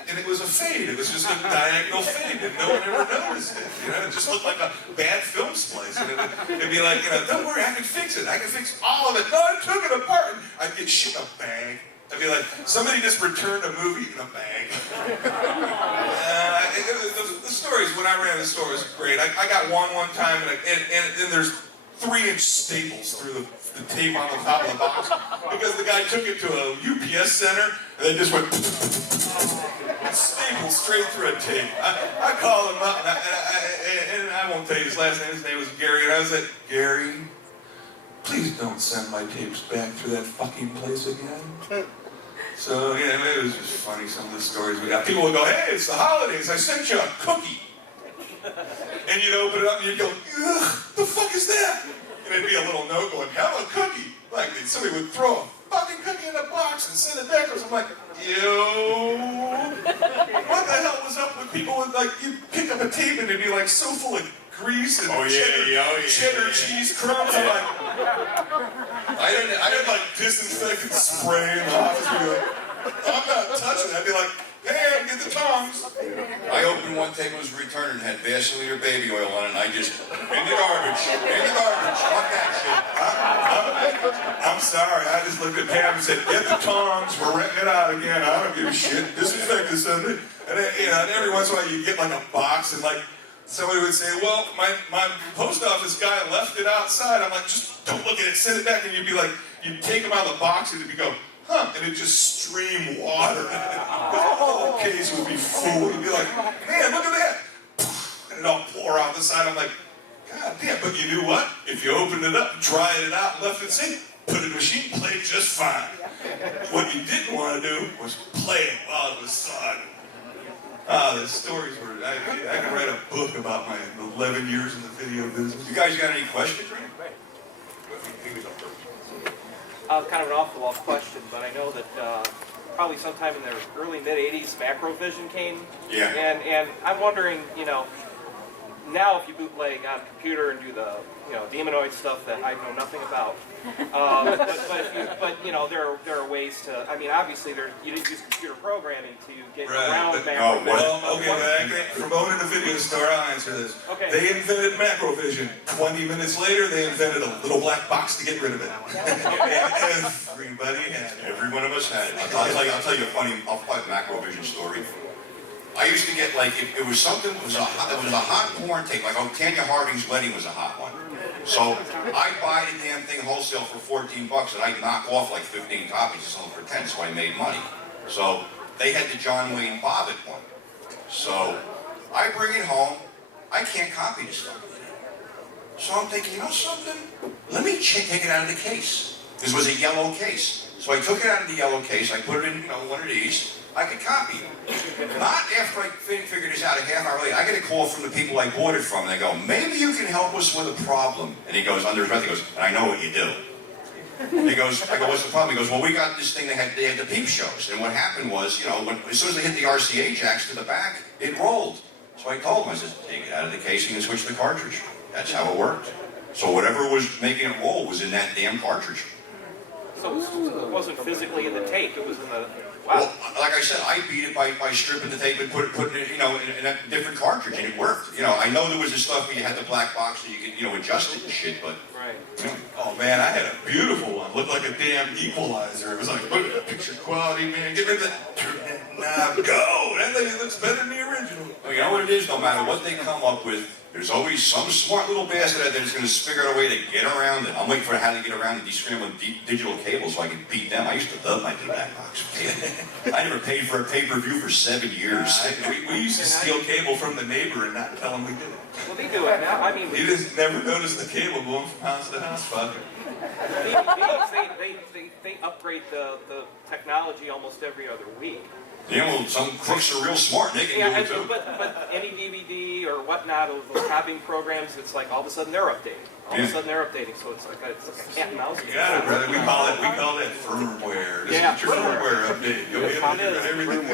and it was a fade. It was just a diagonal fade, and no one ever noticed it. It just looked like a bad film splice. And it'd be like, don't worry, I can fix it. I can fix all of it. No, I took it apart. I'd get shit in a bag. I'd be like, somebody just returned a movie in a bag. The stories, when I ran the store, was great. I got one time, and there's 3-inch staples through the tape on the top of the box, because the guy took it to a UPS center and they just went stapled straight through a tape. I called him up and I won't tell you his last name. His name was Gary, and I was like, Gary, please don't send my tapes back through that fucking place again. So it was just funny, some of the stories we got. People would go, hey, it's the holidays, I sent you a cookie. And you'd open it up and you'd go, ugh, the fuck is that? And it'd be a little note going, hello, cookie. Like somebody would throw a fucking cookie in a box and send it back. I'm like, yo. What the hell was up with people with, like, you'd pick up a tape and it'd be like so full of grease and cheddar cheese crumbs. I'm like, I had like disinfectant spray in the office. I'm not touching it. I'd be like, hey, get the tongs. I opened one tape, it was returned, and had Vaseline or baby oil on it, and I just, in the garbage, fuck that shit. I'm sorry, I just looked at Pam and said, get the tongs, we're renting it out again, I don't give a shit, disinfect this, and and every once in a while you get like a box, and like, somebody would say, well, my post office guy left it outside. I'm like, just don't look at it, send it back, and you'd be like, you'd take them out of the box, and it'd go, huh, and it'd just stream water. The whole case would be full. You'd be like, man, look at that. And it'd all pour out the side. I'm like, God damn, but you knew what? If you opened it up, dried it out, and left it sit, put it in the machine, played just fine. What you didn't want to do was play it while it was sodden. The stories were, I could write a book about my 11 years in the video business. You guys got any questions? Kind of an off-the-wall question, but I know that probably sometime in the early mid-'80s, Macrovision came. Yeah. And I'm wondering, now if you bootleg on a computer and do the, demonoid stuff that I know nothing about, but you know, there are ways to. I mean, obviously, you didn't use computer programming to get around but, macro. well, okay, from owning a video store, I'll answer this. Okay. They invented macrovision. 20 minutes later, they invented a little black box to get rid of it. And everybody had it. Every one of us had it. I'll tell you a funny macrovision story. I used to get, like, if it was something, it was a hot porn tape, like Tanya Harding's wedding was a hot one. So I'd buy the damn thing wholesale for $14 and I'd knock off like 15 copies and sell them for 10, so I made money. So they had the John Wayne Bobbitt one. So I bring it home, I can't copy this stuff. So I'm thinking, you know something? Let me take it out of the case. This was a yellow case. So I took it out of the yellow case, I put it in, one of these, I could copy it. Not after I figured this out a half hour later. I get a call from the people I bought it from, and they go, maybe you can help us with a problem. And he goes, under his breath, he goes, and I know what you do. He goes, I go, what's the problem? He goes, well, we got this thing, they had the peep shows. And what happened was, as soon as they hit the RCA jacks to the back, it rolled. So I told him, I said, take it out of the casing and switch the cartridge. That's how it worked. So whatever was making it roll was in that damn cartridge. So it wasn't physically in the tape, it was in the... Wow. Well, like I said, I beat it by stripping the tape and putting it, in a different cartridge, and it worked. I know there was this stuff where you had the black box so you could, adjust it and shit, but... Right. Oh man, I had a beautiful one. Looked like a damn equalizer. It was like, look at that picture quality, man. Get rid of that. Now go. That thing looks better than the original. Well, you know what it is? No matter what they come up with, there's always some smart little bastard out there that's going to figure out a way to get around it. I'm waiting for how to get around the descrambling digital cables so I can beat them. I used to love my black box. I never paid for a pay-per-view for 7 years. We used to steal cable from the neighbor and not tell him we did it. Well, they do it now. I mean, You just never noticed the cable going from house to house, fucker. they upgrade the technology almost every other week. Well, some crooks are real smart. They can do it too. But any DVD or whatnot of those copying programs, it's like all of a sudden they're updating. All of a sudden they're updating, so it's like a cat and mouse game. You got it, brother. We call that firmware. This is your firmware update. You'll be able to do everything.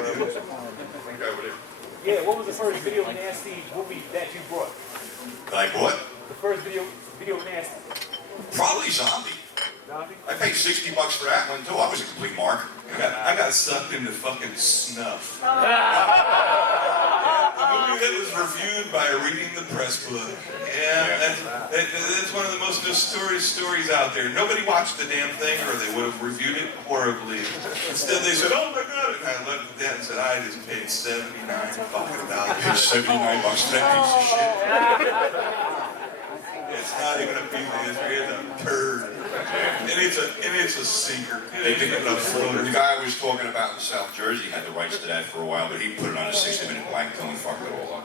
Yeah, what was the first Video Nasty movie that you brought? Like what? The first Video Nasty. Probably Zombie. Zombie? I paid $60 for that one too. I was a complete mark. I got sucked into fucking snuff. The movie that was reviewed by reading the press book. Yeah, that's one of the most notorious stories out there. Nobody watched the damn thing or they would have reviewed it horribly. Instead they said, oh my god, and I looked at that and said, I just paid $79 fucking dollars. $79 for that piece of shit. It's not even a piece of history, it's a turd. And it's a sinker. It ain't even a floater. The guy I was talking about in South Jersey had the rights to that for a while, but he put it on a 60-minute blank until he fucked it all up.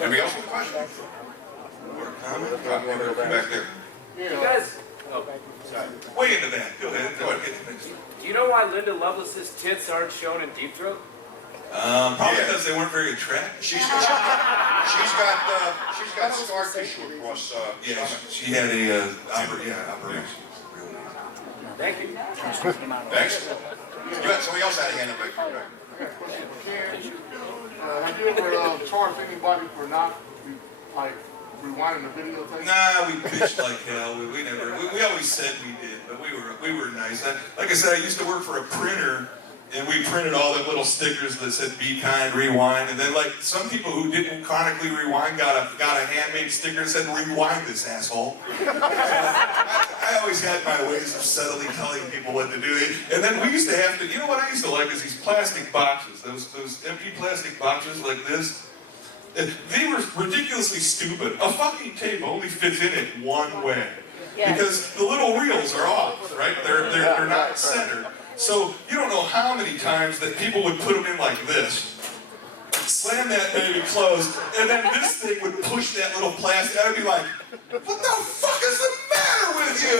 Anybody else with a question? Or a comment? Come back there. You guys, Way in the back. Go ahead. Get the next one. do you know why Linda Lovelace's tits aren't shown in Deep Throat? Probably because they weren't very attractive. She's got scar tissue across. Yeah, she had a operation. Thank you. Thanks. You had somebody else had a hand up there. Have you ever charged anybody for not rewinding the video tape? Nah, we bitched like hell. We always said we did, but we were nice. Like I said, I used to work for a printer. And we printed all the little stickers that said "Be kind, rewind," and then like some people who didn't chronically rewind got a handmade sticker that said "Rewind this asshole." I always had my ways of subtly telling people what to do. And then we used to have to. You know what I used to like is these plastic boxes, those empty plastic boxes like this. They were ridiculously stupid. A fucking tape only fits in it one way because the little reels are off, right? They're not centered. So you don't know how many times that people would put them in like this, slam that baby closed, and then this thing would push that little plastic. I'd be like, what the fuck is the matter with you?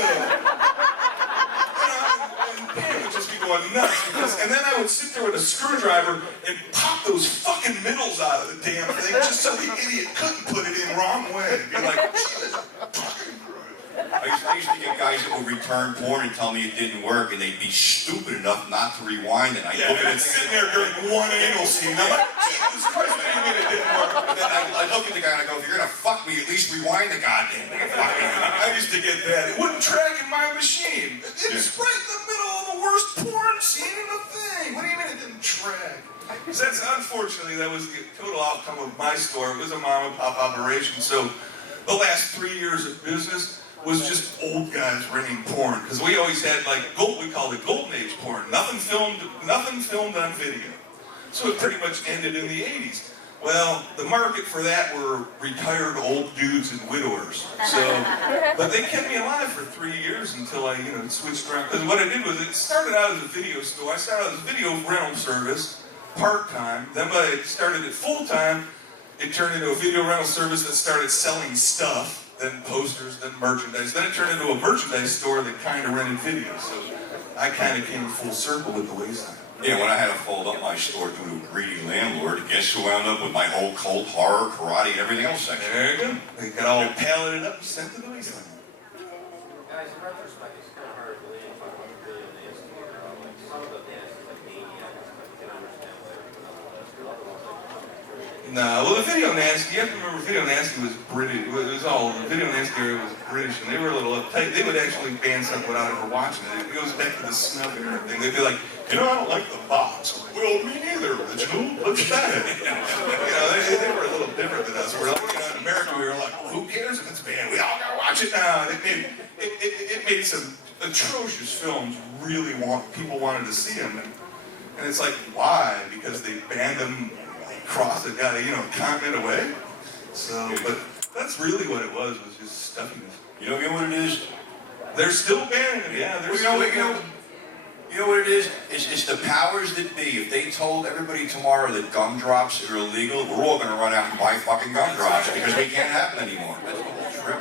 And it would just be going nuts. And then I would sit there with a screwdriver and pop those fucking middles out of the damn thing just so the idiot couldn't put it in wrong way. Be like, Jesus fucking Christ. I used to get guys that would return porn and tell me it didn't work, and they'd be stupid enough not to rewind it. It's sitting there during one anal scene. I'm like, Jesus Christ, what do you mean it didn't work? And then I look at the guy and I go, if you're gonna fuck me, at least rewind the goddamn thing. I used to get that. It wouldn't track in my machine. It's that was the total outcome of my store. It was a mom and pop operation. So the last 3 years of business was just old guys renting porn. Because we always had like, we called it golden age porn. Nothing filmed on video. So it pretty much ended in the 80s. Well, the market for that were retired old dudes and widowers. So, but they kept me alive for 3 years until I, switched around. Because what I did was, it started out as a video store. I started out as a video rental service, part-time. Then when I started it full-time, it turned into a video rental service that started selling stuff, then posters, then merchandise. Then it turned into a merchandise store that kind of rented videos. So I kind of came full circle with the wasteland. Yeah, when I had to fold up my store due to a greedy landlord, guess who wound up with my whole cult, horror, karate, and everything else section? There you go. They got all palleted up and sent to the wasteland. Guys, in retrospect, it's kind of hard to believe if I want to really nasty or like some of the dances like maniacs, but you can understand why other ones like No, well, the Video Nasty, you have to remember, Video Nasty was British. It was all, the Video Nasty area was British, and they were a little uptight. They would actually ban stuff without ever watching it. It goes back to the snubbing and everything. They'd be like, I don't like the box. Well, me neither, original. Look at that. They were a little different than us. We're like, in America, we were like, well, who cares if it's banned? We all gotta watch it now. And it made some atrocious films people wanted to see them. And it's like, why? Because they banned them across the continent away. So, but that's really what it was just stuffiness. You know what it is? They're still banning it, yeah. You know what it is? It's the powers that be. If they told everybody tomorrow that gumdrops are illegal, we're all going to run out and buy fucking gumdrops because we can't have them anymore. That's the whole trip.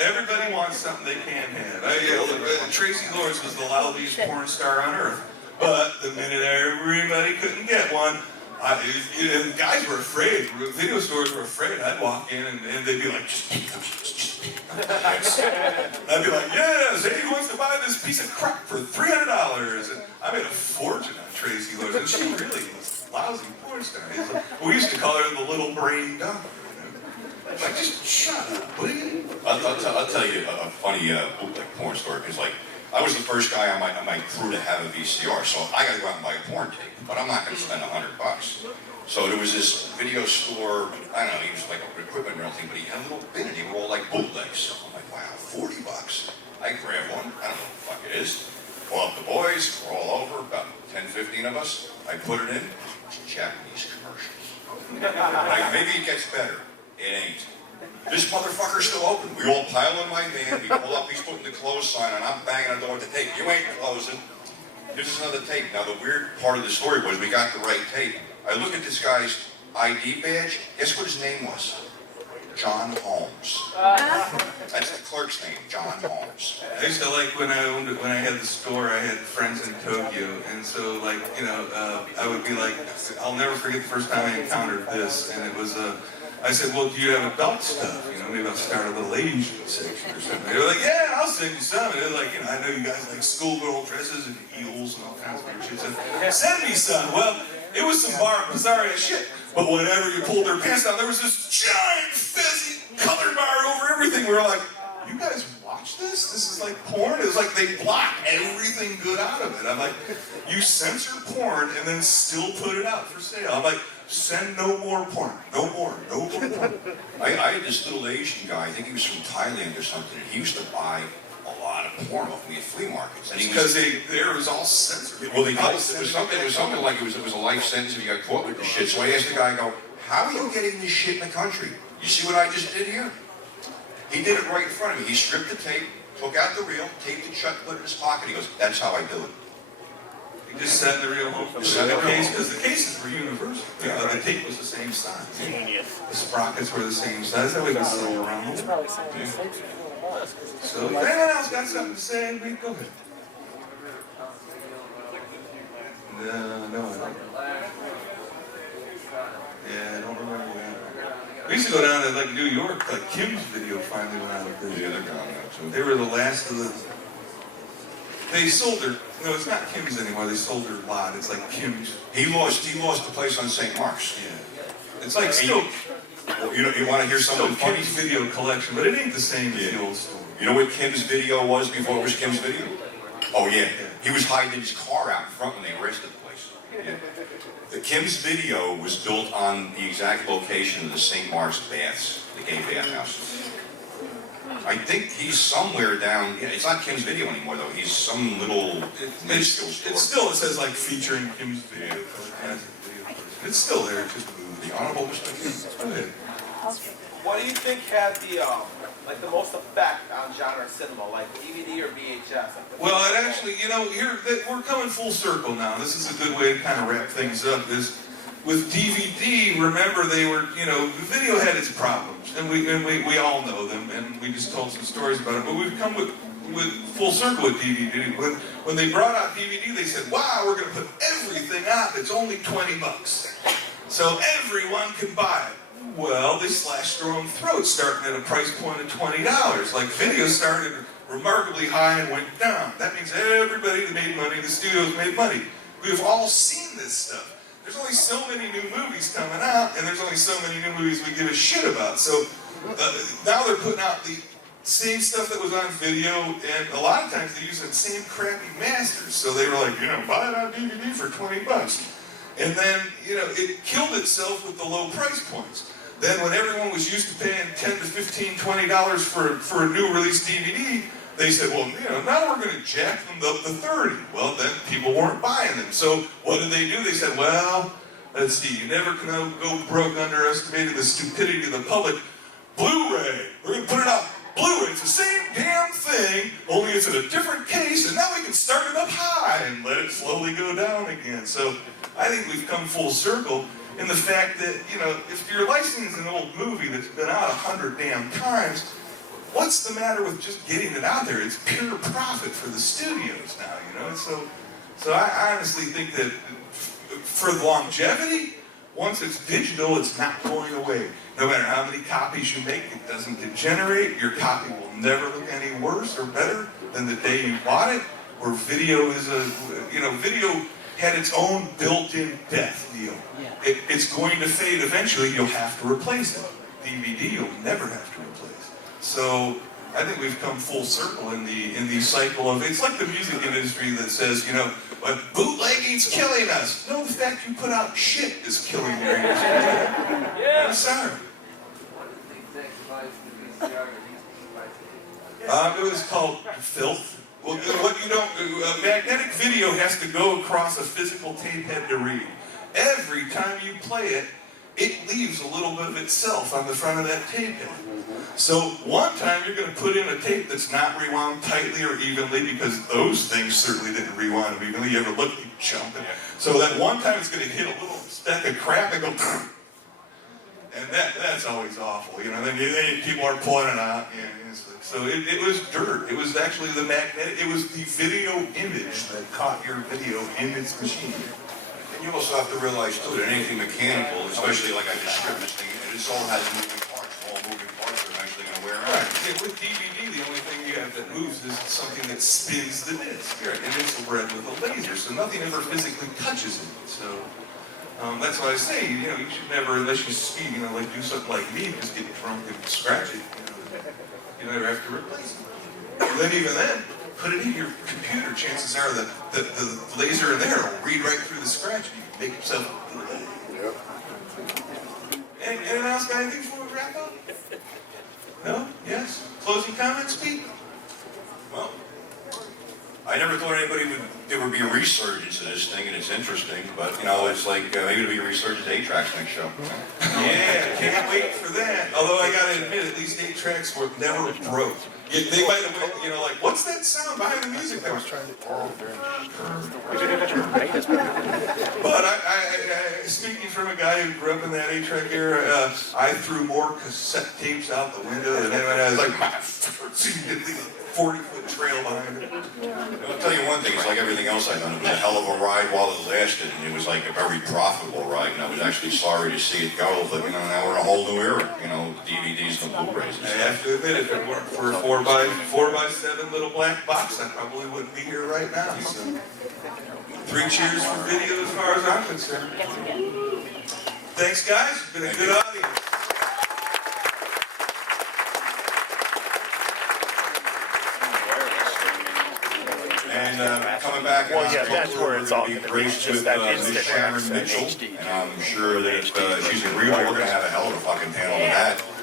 Everybody wants something they can't have. Tracy Lords was the loudest porn star on earth. But the minute everybody couldn't get one, and guys were afraid. Video stores were afraid. I'd walk in and they'd be like, just take them. I'd be like, yes, hey, who wants to buy this piece of crap for $300? And I made a fortune on Tracy Lords. And she really was a lousy porn star. We used to call her the little brain dump. Like, just shut up, will you? I'll tell you a funny bootleg porn story, because I was the first guy on my crew to have a VCR, so I got to go out and buy a porn tape, but I'm not going to spend $100. So there was this video store, I don't know, he was like an equipment rental thing, but he had a little bin and they were all like bootlegs. I'm like, wow, $40. I grabbed one, I don't know what the fuck it is. Call up the boys, we're all over, about 10, 15 of us. I put it in, Japanese commercials. Like, maybe it gets better. It ain't. This motherfucker's still open. We all pile in my van, we pull up, he's putting the close sign on, I'm banging on the door with the tape. You ain't closing. This is another tape. Now the weird part of the story was we got the right tape. I look at this guy's ID badge, guess what his name was? John Holmes. That's the clerk's name, John Holmes. I used to like when I had the store, I had friends in Tokyo, and so I would be like, I'll never forget the first time I encountered this, and it was I said, well, do you have adult stuff? Maybe I'll start a little Asian section or something. They were like, yeah, I'll send you some. And it was like, I know you guys like schoolgirl dresses and heels and all kinds of weird shit. So, send me some. Well, it was some bizarre ass shit. But whenever you pulled their pants down, there was this giant, fizzy color bar over everything. We were like, you guys watch this? This is like porn? It was like they block everything good out of it. I'm like, you censor porn and then still put it out for sale. I'm like, send no more porn. No more porn. I had this little Asian guy, I think he was from Thailand or something, and he used to buy a lot of porn off me at flea markets. And because there was all censored. Well, it was something like it was a life sentence if you got caught with the shit. So I asked the guy, I go, how are you getting this shit in the country? You see what I just did here? He did it right in front of me. He stripped the tape, took out the reel, taped it shut, put it in his pocket. He goes, that's how I do it. He just sent the reel home. Because the cases were universal. The tape was the same size. The sprockets were the same size. That way we could roll around. So if anyone else got something to say, go ahead. No, I don't. Yeah, I don't remember that. We used to go down to New York, Kim's Video finally went out of business. Yeah, they're gone now too. They were the last of the. They sold their. No, it's not Kim's anymore. They sold their lot. It's like Kim's. He lost the place on St. Mark's. Yeah. It's like still. You want to hear something funny? Kim's Video collection, but it ain't the same as the old store. You know what Kim's Video was before it was Kim's Video? Oh yeah. He was hiding his car out in front when they arrested the place. Yeah. The Kim's Video was built on the exact location of the St. Mark's baths, the gay bathhouses. I think he's somewhere down, yeah, it's not Kim's Video anymore though, he's some little minuscule store. It's still, it says like featuring Kim's Video. It's still there, it's just moved. The Honorable Mr. Kim. Go ahead. What do you think had the like the most effect on genre cinema, like DVD or VHS? Well, it actually, you know, we're coming full circle now. This is a good way to kind of wrap things up. Is with DVD, remember they were, you know, the video had its problems, and we all know them, and we just told some stories about it. But we've come with full circle with DVD. When they brought out DVD, they said, "Wow, we're going to put everything out. It's only $20, so everyone can buy it." Well, they slashed their own throats, starting at a price point of $20. Like video started remarkably high and went down. That means everybody that made money, the studios made money. We've all seen this stuff. There's only so many new movies coming out, and there's only so many new movies we give a shit about. So now they're putting out the same stuff that was on video, and a lot of times they use the same crappy masters. So they were like, you know, buy it on DVD for $20. And then, you know, it killed itself with the low price points. Then when everyone was used to paying $10 to $15, $20 for a new release DVD, they said, well, you know, now we're going to jack them up to $30. Well, then people weren't buying them. So what did they do? They said, well, let's see, you never can go broke underestimating the stupidity of the public. Blu-ray, we're going to put it out Blu-ray. It's the same damn thing, only it's in a different case, and now we can start it up high and let it slowly go down again. So I think we've come full circle in the fact that, you know, if you're licensing an old movie that's been out 100 damn times, what's the matter with just getting it out there? It's pure profit for the studios now, you know? So I honestly think that for longevity, once it's digital, it's not going away. No matter how many copies you make, it doesn't degenerate. Your copy will never look any worse or better than the day you bought it. Where video is video had its own built-in death deal. It's going to fade eventually. You'll have to replace it. DVD, you'll never have to replace. So I think we've come full circle in the cycle of, it's like the music industry that says, you know, but bootlegging's killing us. No, the fact you put out shit is killing your industry. I'm sorry. It was called filth. Well, what you don't, magnetic video has to go across a physical tape head to read. Every time you play it, it leaves a little bit of itself on the front of that tape head. So one time you're going to put in a tape that's not rewound tightly or evenly, because those things certainly didn't rewind evenly. You ever look at jumping? So that one time it's going to hit a little speck of crap and go, and that's always awful, you know. Then people are pulling it out. So it was dirt. It was actually the magnetic. It was the video image that caught your video in its machine. And you also have to realize too that anything mechanical, especially like I just stripped this thing, this all has moving parts. All moving parts are eventually going to wear out. Right. Yeah, with DVD, the only thing you have that moves is something that spins the disc. Right. And it's read with a laser, so nothing ever physically touches it. So that's why I say, you know, you should never, unless you speed, you know, like do something like me, just get drunk and scratch it. You never have to replace it. And then even then, put it in your computer. Chances are that the laser in there will read right through the scratch and you can make yourself a bootleg. Anyone else got anything before we wrap up? No? Yes? Closing comments, Pete? Well, I never thought there would be a resurgence of this thing, and it's interesting, but, you know, it's like, maybe it'll be a resurgence of 8-tracks next show. Yeah, can't wait for that. Although I gotta admit, at least 8-tracks were never broke. They might have went, you know, like, what's that sound behind the music? That was trying to But I speaking from a guy who grew up in that 8-track era, I threw more cassette tapes out the window than anyone else. Like, 40-foot trail behind it. I'll tell you one thing, it's like everything else I've done. It was a hell of a ride while it lasted, and it was like a very profitable ride, and I was actually sorry to see it go, but, you know, now we're in a whole new era, you know, DVDs and Blu-rays and I stuff. have to admit, if it weren't for a 4x7 little black box, I probably wouldn't be here right now. So, 3 cheers for video as far as I'm concerned. Thanks, guys. It's been a good audience. And coming back in Well, yeah, October, that's where it's all we're gonna be, graced just with that Miss instant Sharon access. Mitchell. And I'm sure that if she's agreeable, we're gonna have a hell of a fucking panel with that.